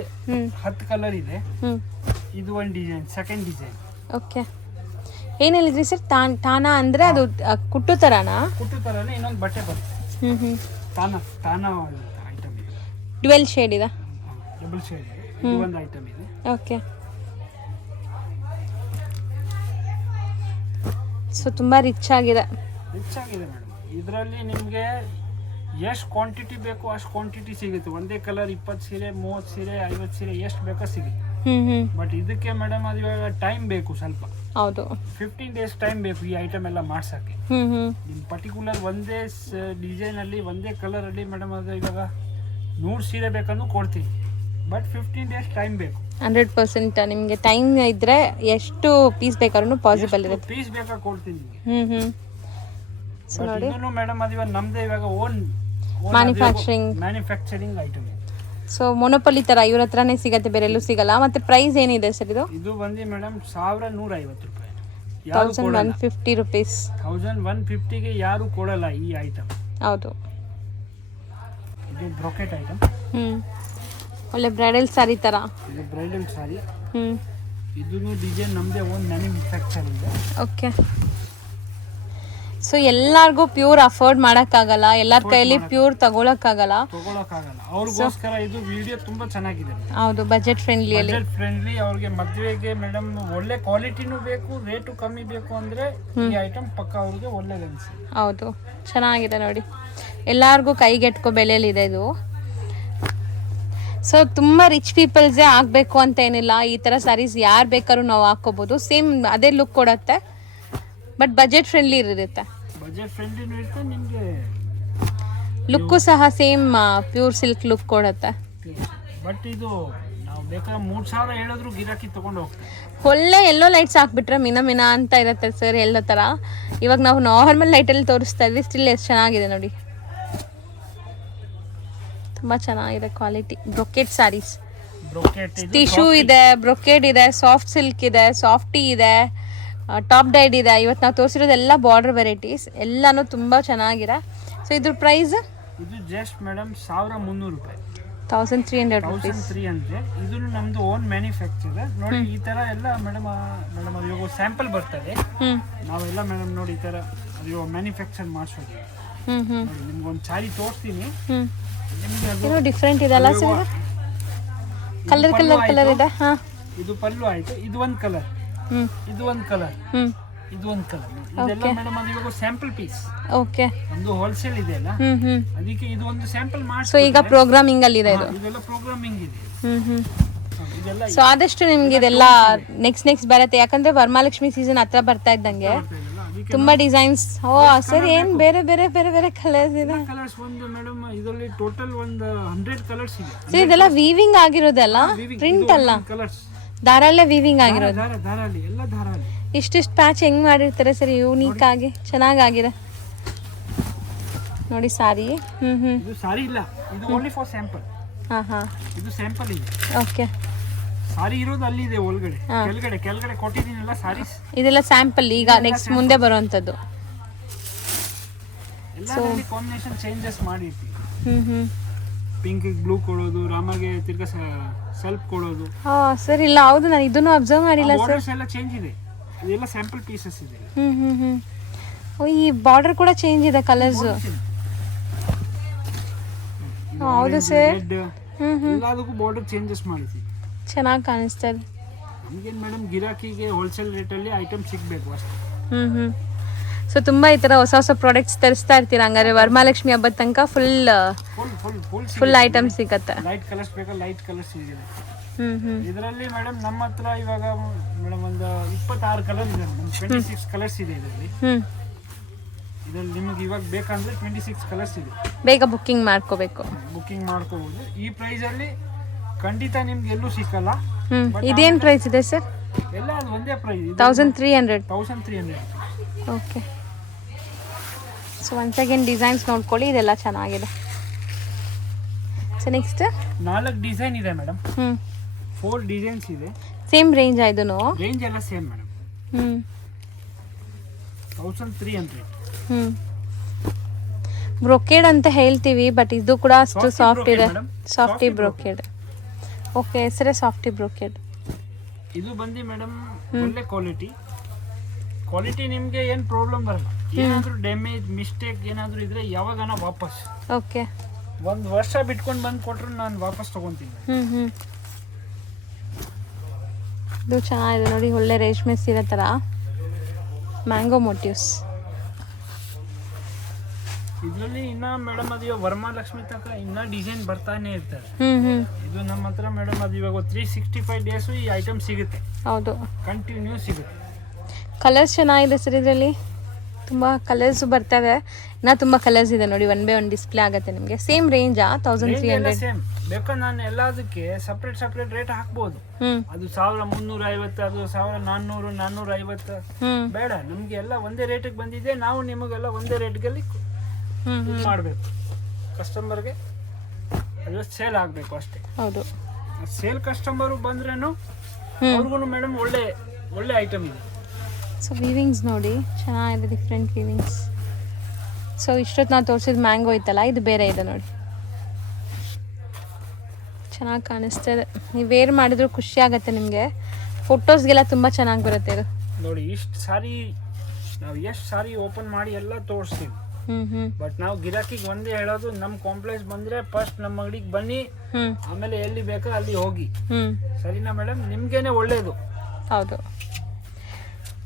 10 ಕಲರ್ ಇದೆ. ಇದು ಒಂದು ಡಿಸೈನ್, ಸೆಕೆಂಡ್ ಡಿಸೈನ್. ಓಕೆ, ಏನು ಹೇಳಿದ್ರಿ ಸರ್? ತಾನಾ ಅಂದರೆ ಅದು ಕುಟ್ಟು ಥರನಾ? ಕುಟ್ಟು ಥರನೇ ಇನ್ನೊಂದು ಬಟ್ಟೆ ಬರುತ್ತೆ. ತಾನಾ ಐಟಮ್ ಇದೆ. ಡ್ವೆಲ್ ಶೇಡ್ ಇದೆ. ಡಬಲ್ ಶೇಡ್ ಇದೆ. ಇದು ಒಂದು ಐಟಮ್ ಇದೆ. ಓಕೆ, ಸೊ ತುಂಬ ರಿಚ್ ಆಗಿದೆ ಮೇಡಮ್. ಇದರಲ್ಲಿ ನಿಮಗೆ ಎಷ್ಟು ಕ್ವಾಂಟಿಟಿ ಬೇಕೋ ಅಷ್ಟು ಕ್ವಾಂಟಿಟಿ ಸಿಗುತ್ತೆ. ಒಂದೇ ಕಲರ್ 20 ಸೀರೆ, 30 ಸೀರೆ, 50 ಸೀರೆ ಎಷ್ಟು ಬೇಕೋ ಸಿಗುತ್ತೆ. ಬಟ್ ಇದಕ್ಕೆ ಮೇಡಮ್ ಅದು ಇವಾಗ ಟೈಮ್ ಬೇಕು ಸ್ವಲ್ಪ. ಹೌದು, 15 ಡೇಸ್ ಟೈಮ್ ಬೇಕು ಈ ಐಟಮ್ ಎಲ್ಲ ಮಾಡ್ಸೋಕ್ಕೆ. ನಿಮ್ಮ ಪರ್ಟಿಕ್ಯುಲರ್ ಒಂದೇ ಡಿಸೈನಲ್ಲಿ ಒಂದೇ ಕಲರಲ್ಲಿ ಮೇಡಮ್ ಅದು ಇವಾಗ 100 ಸೀರೆ ಬೇಕಂದ್ರೂ ಕೊಡ್ತೀವಿ. ಬಟ್ 15 ಡೇಸ್ ಟೈಮ್ ಬೇಕು. 100% ನಿಮಗೆ ಟೈಮ್ ಇದ್ರೆ ಎಷ್ಟು ಪೀಸ್ ಬೇಕಾದ್ರೂ ಪಾಸಿಬಲ್ ಇರುತ್ತೆ. ಪೀಸ್ ಬೇಕಾ ಕೊಡ್ತೀನಿ ನಿಮಗೆ. ಸೊ ನೋಡಿ ಮೇಡಮ್ ಅದು ಇವಾಗ ನಮ್ದೇ ಇವಾಗ ಓನ್ ಮ್ಯಾನುಫ್ಯಾಕ್ಚರಿಂಗ್ ಐಟಮ್. ಸೊ ಮೊನೋಪಲಿ ತರ ಇವ್ರ ಹತ್ರನೇ ಸಿಗತ್ತೆ, ಬೇರೆ ಎಲ್ಲೂ ಸಿಗಲ್ಲ. ಮತ್ತೆ ಪ್ರೈಸ್ ಏನಿದೆ ಸರ್ ಇದು? ಇದು ಬಂದು ಮೇಡಮ್ 1150 ರೂಪಾಯಿ. 1150 ರುಪೀಸ್. 1150ಗೆ ಯಾರು ಕೊಡಲ್ಲ ಈ ಐಟಮ್. ಹೌದು, ಇದು ಬ್ರೊಕೆಟ್ ಐಟಮ್. ಒಳ್ಳೆ ಬ್ರೈಡಲ್ ಸಾರಿ ತರ. ಇದು ಬ್ರೈಡಲ್ ಸಾರಿ. ಇದನ್ನು ಡಿಸೈನ್ ನಮ್ಮದೇ ಓನ್ ಮ್ಯಾನುಫ್ಯಾಕ್ಚರ್ ಇದೆ. ಓಕೆ. ಸೊ ಎಲ್ಲರಿಗೂ ಪ್ಯೂರ್ ಅಫೋರ್ಡ್ ಮಾಡೋಕ್ಕಾಗಲ್ಲ, ಎಲ್ಲರ ಕೈಯಲ್ಲಿ ಪ್ಯೂರ್ ತಗೊಳಕ್ಕಾಗಲ್ಲ. ಅವ್ರಿಗೋಸ್ಕರ ಇದು ವಿಡಿಯೋ ತುಂಬಾ ಚೆನ್ನಾಗಿದೆ. ಹೌದು, ಬಜೆಟ್ ಫ್ರೆಂಡ್ಲಿ. ಅವ್ರಿಗೆ ಮದುವೆಗೆ ಮೇಡಮ್ ಒಳ್ಳೆ ಕ್ವಾಲಿಟಿನೂ ಬೇಕು, ರೇಟು ಕಮ್ಮಿ ಬೇಕು ಅಂದ್ರೆ ಈ ಐಟಮ್ ಪಕ್ಕ ಅವ್ರಿಗೆ ಒಳ್ಳೇದು ಅನ್ಸುತ್ತೆ. ಹೌದು, ಚೆನ್ನಾಗಿದೆ ನೋಡಿ, ಎಲ್ಲರಿಗೂ ಕೈಗೆಟ್ಕೋ ಬೆಲೆಯಲ್ಲಿದೆ ಇದು. ಸೊ ತುಂಬ ರಿಚ್ ಪೀಪಲ್ಸೇ ಆಗಬೇಕು ಅಂತ ಏನಿಲ್ಲ, ಈ ಥರ ಸ್ಯಾರೀಸ್ ಯಾರು ಬೇಕಾದ್ರೂ ನಾವು ಹಾಕ್ಕೋಬೋದು. ಸೇಮ್ ಅದೇ ಲುಕ್ ಕೊಡುತ್ತೆ, ಬಟ್ ಬಜೆಟ್ ಫ್ರೆಂಡ್ಲಿ ಇರುತ್ತೆ. ನಿಮಗೆ ಲುಕ್ಕು ಸಹ ಸೇಮ್ ಪ್ಯೂರ್ ಸಿಲ್ಕ್ ಲುಕ್ ಕೊಡುತ್ತೆ. ಬಟ್ ಇದು ನಾವು ಬೇಕಾದ್ರೆ 3000 ಹೇಳಿದ್ರು ಗಿರಾಕಿ ತಗೊಂಡು ಹೋಗ್ತಾರೆ. ಒಳ್ಳೆ ಎಲ್ಲೋ ಲೈಟ್ಸ್ ಹಾಕ್ಬಿಟ್ರೆ ಮಿನ ಅಂತ ಇರುತ್ತೆ ಸರ್, ಎಲ್ಲೋ ಥರ. ಇವಾಗ ನಾವು ನಾರ್ಮಲ್ ಲೈಟಲ್ಲಿ ತೋರಿಸ್ತಾ ಇದ್ವಿ, ಸ್ಟಿಲ್ ಎಷ್ಟು ಚೆನ್ನಾಗಿದೆ ನೋಡಿ, ತುಂಬ ಚೆನ್ನಾಗಿದೆ ಕ್ವಾಲಿಟಿ. ಬ್ರೊಕೆಟ್ ಸ್ಯಾರೀಸ್, ಟಿಶ್ಯೂ ಇದೆ, ಬ್ರೊಕೆಟ್ ಇದೆ, ಸಾಫ್ಟ್ ಸಿಲ್ಕ್ ಇದೆ, ಸಾಫ್ಟಿ ಇದೆ, ಟಾಪ್ ಡೈಡ್ ಇದೆ. ಇವತ್ತು ನಾವು ತೋರಿಸಿರೋದೆಲ್ಲ ಬಾರ್ಡರ್ ವೆರೈಟೀಸ್, ಎಲ್ಲಾನು ತುಂಬ ಚೆನ್ನಾಗಿದೆ. ಸೊ ಇದ್ರ ಪ್ರೈಸ್ ಇದು ಜಸ್ಟ್ ಮೇಡಮ್ 1300 ರೂಪಾಯಿ. 1300 ರುಪೀಸ್. ಇದು ನಮ್ದು ಓನ್ ಮ್ಯಾನುಫ್ಯಾಕ್ಚರ್ ನೋಡಿ. ಈ ತರ ಎಲ್ಲ ಮೇಡಮ್ ಅದು ಇವಾಗ ಸ್ಯಾಂಪಲ್ ಬರ್ತದೆ, ನಾವೆಲ್ಲ ಮೇಡಮ್ ನೋಡಿ ಈ ತರ ಅದು ಮ್ಯಾನುಫ್ಯಾಕ್ಚರ್ ಮಾಡಿಸೋದು. ನಿಮ್ಗೆ ಒಂದು ಸಾರಿ ತೋರಿಸ್ತೀನಿ, ಏನೋ ಡಿಫ್ರೆಂಟ್ ಇದೆ ಅಲ್ಲ ಸರ್? ಕಲರ್ ಇದೆ. ಇದು ಪಲ್ಲು ಆಯ್ತು, ಇದು ಒಂದು ಕಲರ್, ಇದು ಒಂದು ಕಲರ್, ಇದು ಒಂದು ಕಲರ್. ಇದೆಲ್ಲ ಮೇಡಮ್ ಅದು ಇವಾಗ ಸ್ಯಾಂಪಲ್ ಪೀಸ್. ಓಕೆ, ಒಂದು ಹೋಲ್ಸೇಲ್ ಇದೆ ಅಲ್ಲ, ಅದಕ್ಕೆ ಇದು ಒಂದು ಸ್ಯಾಂಪಲ್ ಮಾಡಿ. ಸೊ ಈಗ ಪ್ರೋಗ್ರಾಮಿಂಗ್ ಅಲ್ಲಿ ಇದೆ ಇದು. ಇದೆಲ್ಲ ಪ್ರೋಗ್ರಾಮಿಂಗ್ ಇದೆ. ಸೊ ಆದಷ್ಟು ನಿಮ್ಗೆ ಇದೆಲ್ಲ ನೆಕ್ಸ್ಟ್ ಬರುತ್ತೆ, ಯಾಕಂದ್ರೆ ವರಮಹಾಲಕ್ಷ್ಮಿ ಸೀಸನ್ ಹತ್ರ ಬರ್ತಾ ಇದ್ದಂಗೆ ತುಂಬಾ ಡಿಸೈನ್ಸ್. ಓ ಸರ್, ಏನ್ ಬೇರೆ ಬೇರೆ ಬೇರೆ ಬೇರೆ ಕಲರ್ಸ್ ಇದೆ. ಕಲರ್ಸ್ ಒಂದು ಮೇಡಮ್ ಇದರಲ್ಲಿ ಟೋಟಲ್ ಒಂದು 100 ಕಲರ್ಸ್ ಇದೆ. ಸರ್ ಇದೆಲ್ಲ ವೀವಿಂಗ್ ಆಗಿರೋದಲ್ಲ, ಪ್ರಿಂಟ್ ಅಲ್ಲ, ಕಲರ್ಸ್ ದಾರಲ್ಲೇ ವೀವಿಂಗ್ ಆಗಿರೋದು. ದಾರಾಲಿ ಎಲ್ಲ ದಾರಾಲಿ ಇಷ್ಟಿಷ್ಟು ಪ್ಯಾಚ್ ಹೆಂಗ್ ಮಾಡಿರ್ತಾರೆ ಸರ್, ಯೂನಿಕ್ ಆಗಿ ಚೆನ್ನಾಗಿದೆ ನೋಡಿ ಸಾರಿ. ಇದು ಸಾರಿ ಇಲ್ಲ, ಇದು ಓನ್ಲಿ ಫಾರ್ ಸ್ಯಾಂಪಲ್. ಇದು ಸ್ಯಾಂಪಲ್ ಇದೆ. ಓಕೆ, ಸಾರಿ ಇರೋದು ಅಲ್ಲಿ ಇದೆ ಒಳಗಡೆ, ಕೆಳಗಡೆ ಕೊಟ್ಟಿದ್ದೀನಲ್ಲ ಸಾರೀಸ್, ಇದೆಲ್ಲ ಸ್ಯಾಂಪಲ್. ಈಗ ನೆಕ್ಸ್ಟ್ ಮುಂದೆ ಬರುವಂತದ್ದು ಎಲ್ಲಾದ್ರಲ್ಲಿ ಕಾಂಬಿನೇಷನ್ ಚೇಂಜಸ್ ಮಾಡಿರ್ತೀವಿ. ಪಿಂಕ್ ಬ್ಲೂ ಕೊಡೋದು, ರಾಮಗೆ ತಿರ್ಗಾ ಸೆಲ್ಫ್ ಕೊಡೋದು. ಸರ್ ಇಲ್ಲ, ಹೌದು, ನಾನು ಇದನ್ನು ಅಬ್ಸರ್ವ್ ಮಾಡಿಲ್ಲ ಸರ್. ಎಲ್ಲ ಚೇಂಜ್ ಇದೆ, ಇದೆಲ್ಲ ಸ್ಯಾಂಪಲ್ ಪೀಸಸ್ ಇದೆ. ಈ ಬಾರ್ಡರ್ ಕೂಡ ಚೇಂಜ್ ಇದೆ, ಕಲರ್ಸ್. ಹೌದು ಸರ್, ಎಲ್ಲದಕ್ಕೂ ಬಾರ್ಡರ್ ಚೇಂಜಸ್ ಮಾಡಿದ್ದೀವಿ. ಚೆನ್ನಾಗಿ ಕಾಣಿಸ್ತಾ ಇದೆ. ನಮಗೇನು ಮೇಡಮ್ ಗಿರಾಕಿಗೆ ಹೋಲ್ಸೇಲ್ ರೇಟಲ್ಲಿ ಐಟಮ್ ಸಿಗಬೇಕು ಅಷ್ಟೇ. ಸೊ ತುಂಬ ಈ ಥರ ಹೊಸ ಪ್ರಾಡಕ್ಟ್ಸ್ ತರಿಸ್ತಾ ಇರ್ತೀರಾ ಹಂಗಾರೆ? ವರಮಹಾಲಕ್ಷ್ಮಿ ಹಬ್ಬದ ತನಕ ಫುಲ್ ಐಟಮ್ ಸಿಗತ್ತೆ. ಲೈಟ್ ಕಲರ್ಸ್ ಬೇಕಾ, ಲೈಟ್ ಕಲರ್ಸ್ ಸಿಗಿದೆ. ಇದರಲ್ಲಿ ಮೇಡಮ್ ನಮ್ಮ ಹತ್ರ ಇವಾಗ ಮೇಡಮ್ ಒಂದು 26 ಕಲರ್ ಇದೆ, 26 ಕಲರ್ಸ್ ಇದೆ ಇದರಲ್ಲಿ. ನಿಮಗೆ ಇವಾಗ ಬೇಕಂದ್ರೆ 26 ಕಲರ್ಸ್ ಇದೆ. ಬೇಗ ಬುಕ್ಕಿಂಗ್ ಮಾಡ್ಕೋಬಹುದು. ಈ ಪ್ರೈಸ್ ಅಲ್ಲಿ ಖಂಡಿತ ನಿಮ್ಗೆ ಎಲ್ಲೂ ಸಿಕ್ಕಲ್ಲ. ಇದೇನ್ ಪ್ರೈಸ್ ಇದೆ ಸರ್? ಎಲ್ಲ ಅದು ಒಂದೇ price, 1300. Okay, so once again designs ನೋಡ್ಕೊಳ್ಳಿ, ಇದೆಲ್ಲ ಚೆನ್ನಾಗಿದೆ. ಸೊ ನೆಕ್ಸ್ಟ್ 4 ಡಿಸೈನ್ ಇದೆ ಮೇಡಮ್. 4 ಡಿಸೈನ್ಸ್ ಇದೆ. ಸೇಮ್ ರೇಂಜ್ ಇದನ್ನು? ರೇಂಜ್ ಎಲ್ಲ ಸೇಮ್ ಮೇಡಮ್. 1300. ಬ್ರೊಕೇಡ್ ಅಂತ ಹೇಳ್ತೀವಿ, ಬಟ್ ಇದು ಕೂಡ ಅಷ್ಟು ಸಾಫ್ಟ್ ಇದೆ. Softy brocade. ಓಕೆ, ಹೆಸರೇ ಸಾಫ್ಟಿ ಬ್ರೊಕೇಡ್. ಇದು ಬಂದು ಮೇಡಮ್ ಒಳ್ಳೆ ಕ್ವಾಲಿಟಿ ನಿಮಗೆ ಏನು ಪ್ರಾಬ್ಲಮ್ ಬರಲ್ಲ. ಏನಾದರೂ ಡ್ಯಾಮೇಜ್ ಮಿಸ್ಟೇಕ್ ಏನಾದರೂ ಇದ್ರೆ ಯಾವಾಗನ ವಾಪಸ್. ಓಕೆ, 1 ವರ್ಷ ಬಿಟ್ಕೊಂಡು ಬಂದು ಕೊಟ್ಟರು ನಾನು ವಾಪಸ್ ತಗೊಂತೀನಿ. ಇದು ಚೆನ್ನಾಗಿದೆ ನೋಡಿ, ಒಳ್ಳೆ ರೇಷ್ಮೆ ಸೀರೆ ಥರ ಮ್ಯಾಂಗೋ ಮೋಟಿವ್ಸ್. ಇದರಲ್ಲಿ ಇನ್ನ ಮೇಡಮ್ ಅದು ವರಮಹಾಲಕ್ಷ್ಮಿ ತನಕ ಇನ್ನ ಡಿಸೈನ್ ಬರ್ತಾನೆ ಇರ್ತಾರೆ. ಇದು ನಮ್ಮ ಹತ್ರ ಮೇಡಮ್ ಅದು ಇವಾಗ 365 ಡೇಸು ಈ ಐಟಮ್ ಸಿಗುತ್ತೆ. ಹೌದು, ಕಂಟಿನ್ಯೂ ಸಿಗುತ್ತೆ. ಕಲರ್ಸ್ ಚೆನ್ನಾಗಿದೆ ಸರ್ ಇದರಲ್ಲಿ. ತುಂಬ ಕಲರ್ಸು ಬರ್ತವೆ, ಇನ್ನೂ ತುಂಬ ಕಲರ್ಸ್ ಇದೆ ನೋಡಿ. 1 by 1 ಡಿಸ್ಪ್ಲೇ ಆಗುತ್ತೆ ನಿಮಗೆ. ಸೇಮ್ ರೇಂಜಾ 1300? ಸೇಮ್ ಬೇಕಾದ್ರೆ ನಾನು ಎಲ್ಲದಕ್ಕೆ ಸಪ್ರೇಟ್ ರೇಟ್ ಹಾಕ್ಬೋದು. ಅದು 1350, ಅದು 1400, 450 ಬೇಡ. ನಮ್ಗೆ ಎಲ್ಲ ಒಂದೇ ರೇಟಿಗೆ ಬಂದಿದೆ, ನಾವು ನಿಮಗೆಲ್ಲ ಒಂದೇ ರೇಟ್ಗಲ್ಲಿ ಮಾಡಬೇಕು. ಕಸ್ಟಮರ್ಗೆ ಅದು ಸೇಲ್ ಆಗಬೇಕು ಅಷ್ಟೇ. ಹೌದು, ಸೇಲ್ ಕಸ್ಟಮರು ಬಂದ್ರೇನು ಅವ್ರಿಗೂ ಮೇಡಮ್ ಒಳ್ಳೆ ಐಟಮ್ ಇದೆ. ಸೊ ವೀವಿಂಗ್ಸ್ ನೋಡಿ ಚೆನ್ನಾಗಿದೆ, ಡಿಫ್ರೆಂಟ್ ವೀವಿಂಗ್ಸ್. ಸೊ ಇಷ್ಟೊತ್ತು ನಾವು ತೋರಿಸಿದ ಮ್ಯಾಂಗೋ ಇತ್ತಲ್ಲ, ಇದು ಬೇರೆ ಇದೆ ನೋಡಿ, ಚೆನ್ನಾಗಿ ಕಾಣಿಸ್ತದೆ. ನೀವು ವೇರ್ ಮಾಡಿದ್ರು ಖುಷಿ ಆಗುತ್ತೆ ನಿಮಗೆ. ಫೋಟೋಸ್ಗೆಲ್ಲ ತುಂಬ ಚೆನ್ನಾಗಿ ಬರುತ್ತೆ ಇದು ನೋಡಿ. ನಾವು ಎಷ್ಟು ಸಾರಿ ಓಪನ್ ಮಾಡಿ ಎಲ್ಲ ತೋರಿಸ್ತೀವಿ. ಬಟ್ ನಾವು ಗಿರಾಕಿಗೆ ಒಂದೇ ಹೇಳೋದು, ನಮ್ಮ ಕಾಂಪ್ಲೆಕ್ಸ್ ಬಂದ್ರೆ ಫಸ್ಟ್ ನಮ್ಮ ಅಂಗಡಿಗೆ ಬನ್ನಿ, ಆಮೇಲೆ ಎಲ್ಲಿ ಬೇಕೋ ಅಲ್ಲಿ ಹೋಗಿ. ಸರಿನಾ ಮೇಡಮ್? ನಿಮ್ಗೇನೆ ಒಳ್ಳೇದು. ಹೌದು.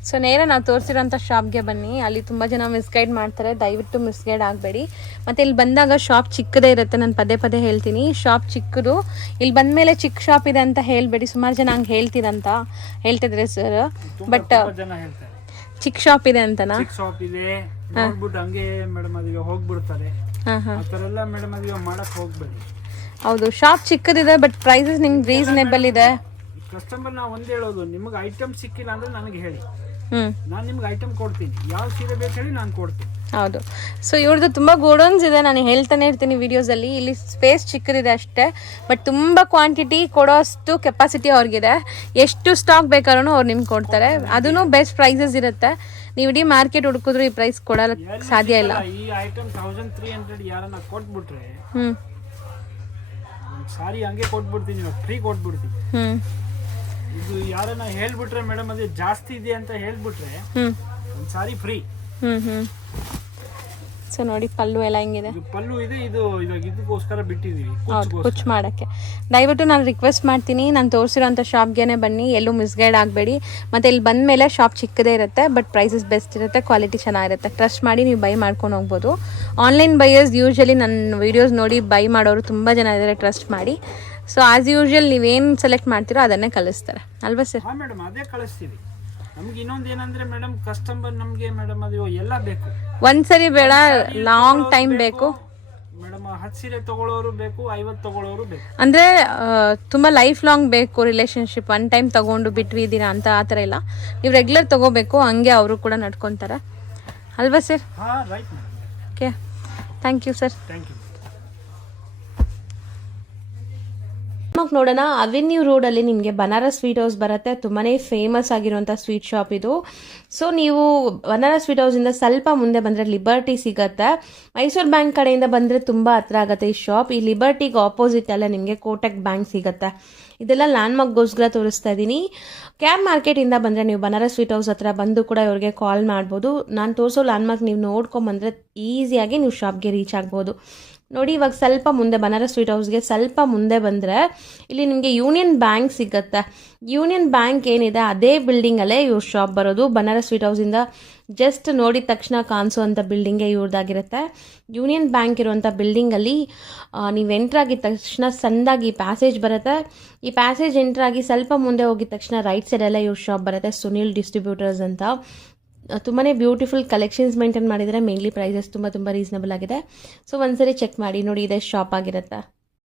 ಸೊ ನೇರ ನಾವು ತೋರಿಸಿರೋಂಥ ಶಾಪ್ಗೆ ಬನ್ನಿ. ಅಲ್ಲಿ ತುಂಬ ಜನ ಮಿಸ್ಗೈಡ್ ಮಾಡ್ತಾರೆ, ದಯವಿಟ್ಟು ಮಿಸ್ಗೈಡ್ ಆಗಬೇಡಿ. ಮತ್ತು ಇಲ್ಲಿ ಬಂದಾಗ ಶಾಪ್ ಚಿಕ್ಕದೇ ಇರುತ್ತೆ, ನಾನು ಪದೇ ಹೇಳ್ತೀನಿ. ಶಾಪ್ ಚಿಕ್ಕದು. ಇಲ್ಲಿ ಬಂದಮೇಲೆ ಚಿಕ್ಕ ಶಾಪ್ ಇದೆ ಅಂತ ಹೇಳಬೇಡಿ, ಸುಮಾರು ಜನ ಹಂಗೆ ಹೇಳ್ತಿದ್ರೆ ಸರ್. ಬಟ್ ಚಿಕ್ಕ ಶಾಪ್ ಇದೆ ಅಂತನಾ? ಚಿಕ್ಕ ಶಾಪ್ ಇದೆ ನೋಡ್ಬಿಟ್ಟು ಹಂಗೆ ಮೇಡಮ್ ಅದೀಗ ಹೋಗ್ಬಿಡ್ತಾರೆ. ಆ ಥರ ಎಲ್ಲ ಮೇಡಮ್ ಅದೀಗ ಮಾಡಕ್ ಹೋಗ್ಬೇಡಿ. ಹೌದು, ಶಾಪ್ ಚಿಕ್ಕದಿದೆ, ಬಟ್ ಪ್ರೈಸಸ್ ನಿಮ್ಗೆ ರೀಸನೇಬಲ್ ಇದೆ. ಕಸ್ಟಮರ್ ನಾವು ಒಂದೇ ಹೇಳೋದು, ನಿಮಗೆ ಐಟಮ್ ಸಿಕ್ಕಿಲ್ಲ ಅಂದ್ರೆ ನನಗೆ ಹೇಳಿ, ನಾನು ನಿಮ್ಗೆ ಐಟಮ್ ಕೊಡ್ತೀನಿ. ಯಾವ ಸೀರೆ ಬೇಕು ಹೇಳಿ ನಾನು ಕೊಡ್ತೀನಿ. ಹೌದು. ಸೊ ಇವ್ರದ್ದು ತುಂಬ ಗೋಡೌನ್ಸ್ ಇದೆ, ನಾನು ಹೇಳ್ತಾನೆ ಇರ್ತೀನಿ ವಿಡಿಯೋಸಲ್ಲಿ. ಇಲ್ಲಿ ಸ್ಪೇಸ್ ಚಿಕ್ಕದಿದೆ ಅಷ್ಟೇ, ಬಟ್ ತುಂಬ ಕ್ವಾಂಟಿಟಿ ಕೊಡೋಷ್ಟು ಕೆಪಾಸಿಟಿ ಅವ್ರಿಗಿದೆ. ಎಷ್ಟು ಸ್ಟಾಕ್ ಬೇಕಾದ್ರೂ ಅವ್ರು ನಿಮ್ಗೆ ಕೊಡ್ತಾರೆ. ಅದೂ ಬೆಸ್ಟ್ ಪ್ರೈಸಸ್ ಇರುತ್ತೆ. ನೀವು ಇಡೀ ಮಾರ್ಕೆಟ್ ಹುಡುಕಿದ್ರು ಈ ಪ್ರೈಸ್ ಕೊಡೋಕ್ಕೆ ಸಾಧ್ಯ ಇಲ್ಲ. ಈ ಐಟಮ್ 1300 ಯಾರನ್ನ ಕೊಟ್ಬಿಟ್ರೆ ಸಾರಿ ಹಂಗೆ ಕೊಟ್ಬಿಡ್ತೀನಿ, ಫ್ರೀ ಕೊಟ್ಬಿಡ್ತೀನಿ. ಇದು ಯಾರನ್ನ ಹೇಳ್ಬಿಟ್ರೆ ಮೇಡಮ್ ಅದೇ ಜಾಸ್ತಿ ಇದೆ ಅಂತ ಹೇಳ್ಬಿಟ್ರೆ ಒಂದು ಸಾರಿ ಫ್ರೀ. ಸೊ ನೋಡಿ ಪಲ್ಲು ಎಲ್ಲ ಹಿಂಗಿದೆ. ಪಲ್ಲು ಇದೆ, ಇದು ಇದಕ್ಕೋಸ್ಕರ ಬಿಟ್ಟಿದ್ದೀವಿ, ಹೌದು, ಕುಚ್ ಮಾಡೋಕ್ಕೆ. ದಯವಿಟ್ಟು ನಾನು ರಿಕ್ವೆಸ್ಟ್ ಮಾಡ್ತೀನಿ, ನಾನು ತೋರಿಸಿರೋಂಥ ಶಾಪ್ಗೆ ಬನ್ನಿ, ಎಲ್ಲೂ ಮಿಸ್ಗೈಡ್ ಆಗಬೇಡಿ. ಮತ್ತು ಇಲ್ಲಿ ಬಂದ ಮೇಲೆ ಶಾಪ್ ಚಿಕ್ಕದೇ ಇರುತ್ತೆ, ಬಟ್ ಪ್ರೈಸಸ್ ಬೆಸ್ಟ್ ಇರುತ್ತೆ, ಕ್ವಾಲಿಟಿ ಚೆನ್ನಾಗಿರುತ್ತೆ. ಟ್ರಸ್ಟ್ ಮಾಡಿ ನೀವು ಬೈ ಮಾಡ್ಕೊಂಡು ಹೋಗ್ಬೋದು. ಆನ್ಲೈನ್ ಬೈಯರ್ಸ್ ಯೂಶ್ವಲಿ ನನ್ನ ವೀಡಿಯೋಸ್ ನೋಡಿ ಬೈ ಮಾಡೋರು ತುಂಬ ಜನ ಇದ್ದಾರೆ, ಟ್ರಸ್ಟ್ ಮಾಡಿ. ಸೊ ಆಸ್ ಯೂಶ್ವಲ್ ನೀವೇನು ಸೆಲೆಕ್ಟ್ ಮಾಡ್ತೀರೋ ಅದನ್ನೇ ಕಳಿಸ್ತಾರೆ ಅಲ್ವಾ ಸರ್? ಹಾಂ ಮೇಡಮ್, ಅದೇ ಕಳಿಸ್ತೀವಿ. ನಮ್ಗೆ ಇನ್ನೊಂದು ಏನಂದ್ರೆ ಮೇಡಮ್, ಕಸ್ಟಮರ್ ನಮಗೆ ಮೇಡಮ್ ಅದು ಎಲ್ಲ ಬೇಕು, ಒಂದ್ಸರಿ ಬೇಡ, ಲಾಂಗ್ ಟೈಮ್ ಬೇಕು ಮೇಡಮ್. 10 ಸೀರೆ ತಗೊಳ್ಳೋರು ಬೇಕು, 50 ತಗೊಳ್ಳೋರು ಬೇಕು. ಅಂದರೆ ತುಂಬ ಲೈಫ್ ಲಾಂಗ್ ಬೇಕು ರಿಲೇಷನ್ಶಿಪ್. ಒನ್ ಟೈಮ್ ತೊಗೊಂಡು ಬಿಟ್ವಿದ್ದೀರಾ ಅಂತ ಆ ಥರ ಇಲ್ಲ, ನೀವು ರೆಗ್ಯುಲರ್ ತೊಗೋಬೇಕು, ಹಂಗೆ ಅವರು ಕೂಡ ನಡ್ಕೊತಾರೆ ಅಲ್ವಾ ಸರ್? ಹಾಂ, right madam. Okay, thank you sir. Thank you. ನೋಡೋಣ. ಅವೆನ್ಯೂ ರೋಡಲ್ಲಿ ನಿಮಗೆ ಬನಾರಸ್ ಸ್ವೀಟ್ ಹೌಸ್ ಬರುತ್ತೆ. ತುಂಬಾ ಫೇಮಸ್ ಆಗಿರುವಂಥ ಸ್ವೀಟ್ ಶಾಪ್ ಇದು. ಸೊ ನೀವು ಬನಾರಸ್ ಸ್ವೀಟ್ ಹೌಸಿಂದ ಸ್ವಲ್ಪ ಮುಂದೆ ಬಂದರೆ ಲಿಬರ್ಟಿ ಸಿಗುತ್ತೆ. ಮೈಸೂರು ಬ್ಯಾಂಕ್ ಕಡೆಯಿಂದ ಬಂದರೆ ತುಂಬ ಹತ್ರ ಆಗುತ್ತೆ ಈ ಶಾಪ್. ಈ ಲಿಬರ್ಟಿಗೆ ಆಪೋಸಿಟ್ ಅಲ್ಲ ನಿಮಗೆ ಕೋಟಕ್ ಬ್ಯಾಂಕ್ ಸಿಗುತ್ತೆ. ಇದೆಲ್ಲ ಲ್ಯಾಂಡ್ಮಾರ್ಕ್ಗೋಸ್ಕರ ತೋರಿಸ್ತಾ ಇದ್ದೀನಿ. ಕ್ಯಾಬ್ ಮಾರ್ಕೆಟಿಂದ ಬಂದರೆ ನೀವು ಬನಾರಸ್ ಸ್ವೀಟ್ ಹೌಸ್ ಹತ್ರ ಬಂದು ಕೂಡ ಇವ್ರಿಗೆ ಕಾಲ್ ಮಾಡ್ಬೋದು. ನಾನು ತೋರಿಸೋ ಲ್ಯಾಂಡ್ಮಾರ್ಕ್ ನೀವು ನೋಡ್ಕೊಂಬಂದರೆ ಈಸಿಯಾಗಿ ನೀವು ಶಾಪ್ಗೆ ರೀಚ್ ಆಗ್ಬೋದು. ನೋಡಿ, ಇವಾಗ ಸ್ವಲ್ಪ ಮುಂದೆ ಬನಾರಸ್ ಸ್ವೀಟ್ ಹೌಸ್ಗೆ ಸ್ವಲ್ಪ ಮುಂದೆ ಬಂದರೆ ಇಲ್ಲಿ ನಿಮಗೆ ಯೂನಿಯನ್ ಬ್ಯಾಂಕ್ ಸಿಗುತ್ತೆ. ಯೂನಿಯನ್ ಬ್ಯಾಂಕ್ ಏನಿದೆ ಅದೇ ಬಿಲ್ಡಿಂಗಲ್ಲೇ ಇವ್ರ ಶಾಪ್ ಬರೋದು. ಬನಾರಸ್ ಸ್ವೀಟ್ ಹೌಸಿಂದ ಜಸ್ಟ್ ನೋಡಿದ ತಕ್ಷಣ ಕಾಣಿಸೋವಂಥ ಬಿಲ್ಡಿಂಗೇ ಇವ್ರದ್ದಾಗಿರುತ್ತೆ. ಯೂನಿಯನ್ ಬ್ಯಾಂಕ್ ಇರುವಂಥ ಬಿಲ್ಡಿಂಗಲ್ಲಿ ನೀವು ಎಂಟ್ರಾಗಿದ್ದ ತಕ್ಷಣ ಸಣ್ಣದಾಗಿ ಪ್ಯಾಸೇಜ್ ಬರುತ್ತೆ. ಈ ಪ್ಯಾಸೇಜ್ ಎಂಟ್ರಾಗಿ ಸ್ವಲ್ಪ ಮುಂದೆ ಹೋಗಿದ ತಕ್ಷಣ ರೈಟ್ ಸೈಡೆಲ್ಲ ಇವ್ರ ಶಾಪ್ ಬರುತ್ತೆ, ಸುನಿಲ್ ಡಿಸ್ಟ್ರಿಬ್ಯೂಟರ್ಸ್ ಅಂತ. ತುಂಬಾ ಬ್ಯೂಟಿಫುಲ್ ಕಲೆಕ್ಷನ್ಸ್ ಮೇಂಟೈನ್ ಮಾಡಿದರೆ. ಮೇನ್ಲಿ ಪ್ರೈಸಸ್ ತುಂಬ ರೀಸನಬಲ್ ಆಗಿದೆ. ಸೊ ಒಂದ್ಸರಿ ಚೆಕ್ ಮಾಡಿ ನೋಡಿ, ಇದೇ ಶಾಪ್ ಆಗಿರುತ್ತೆ.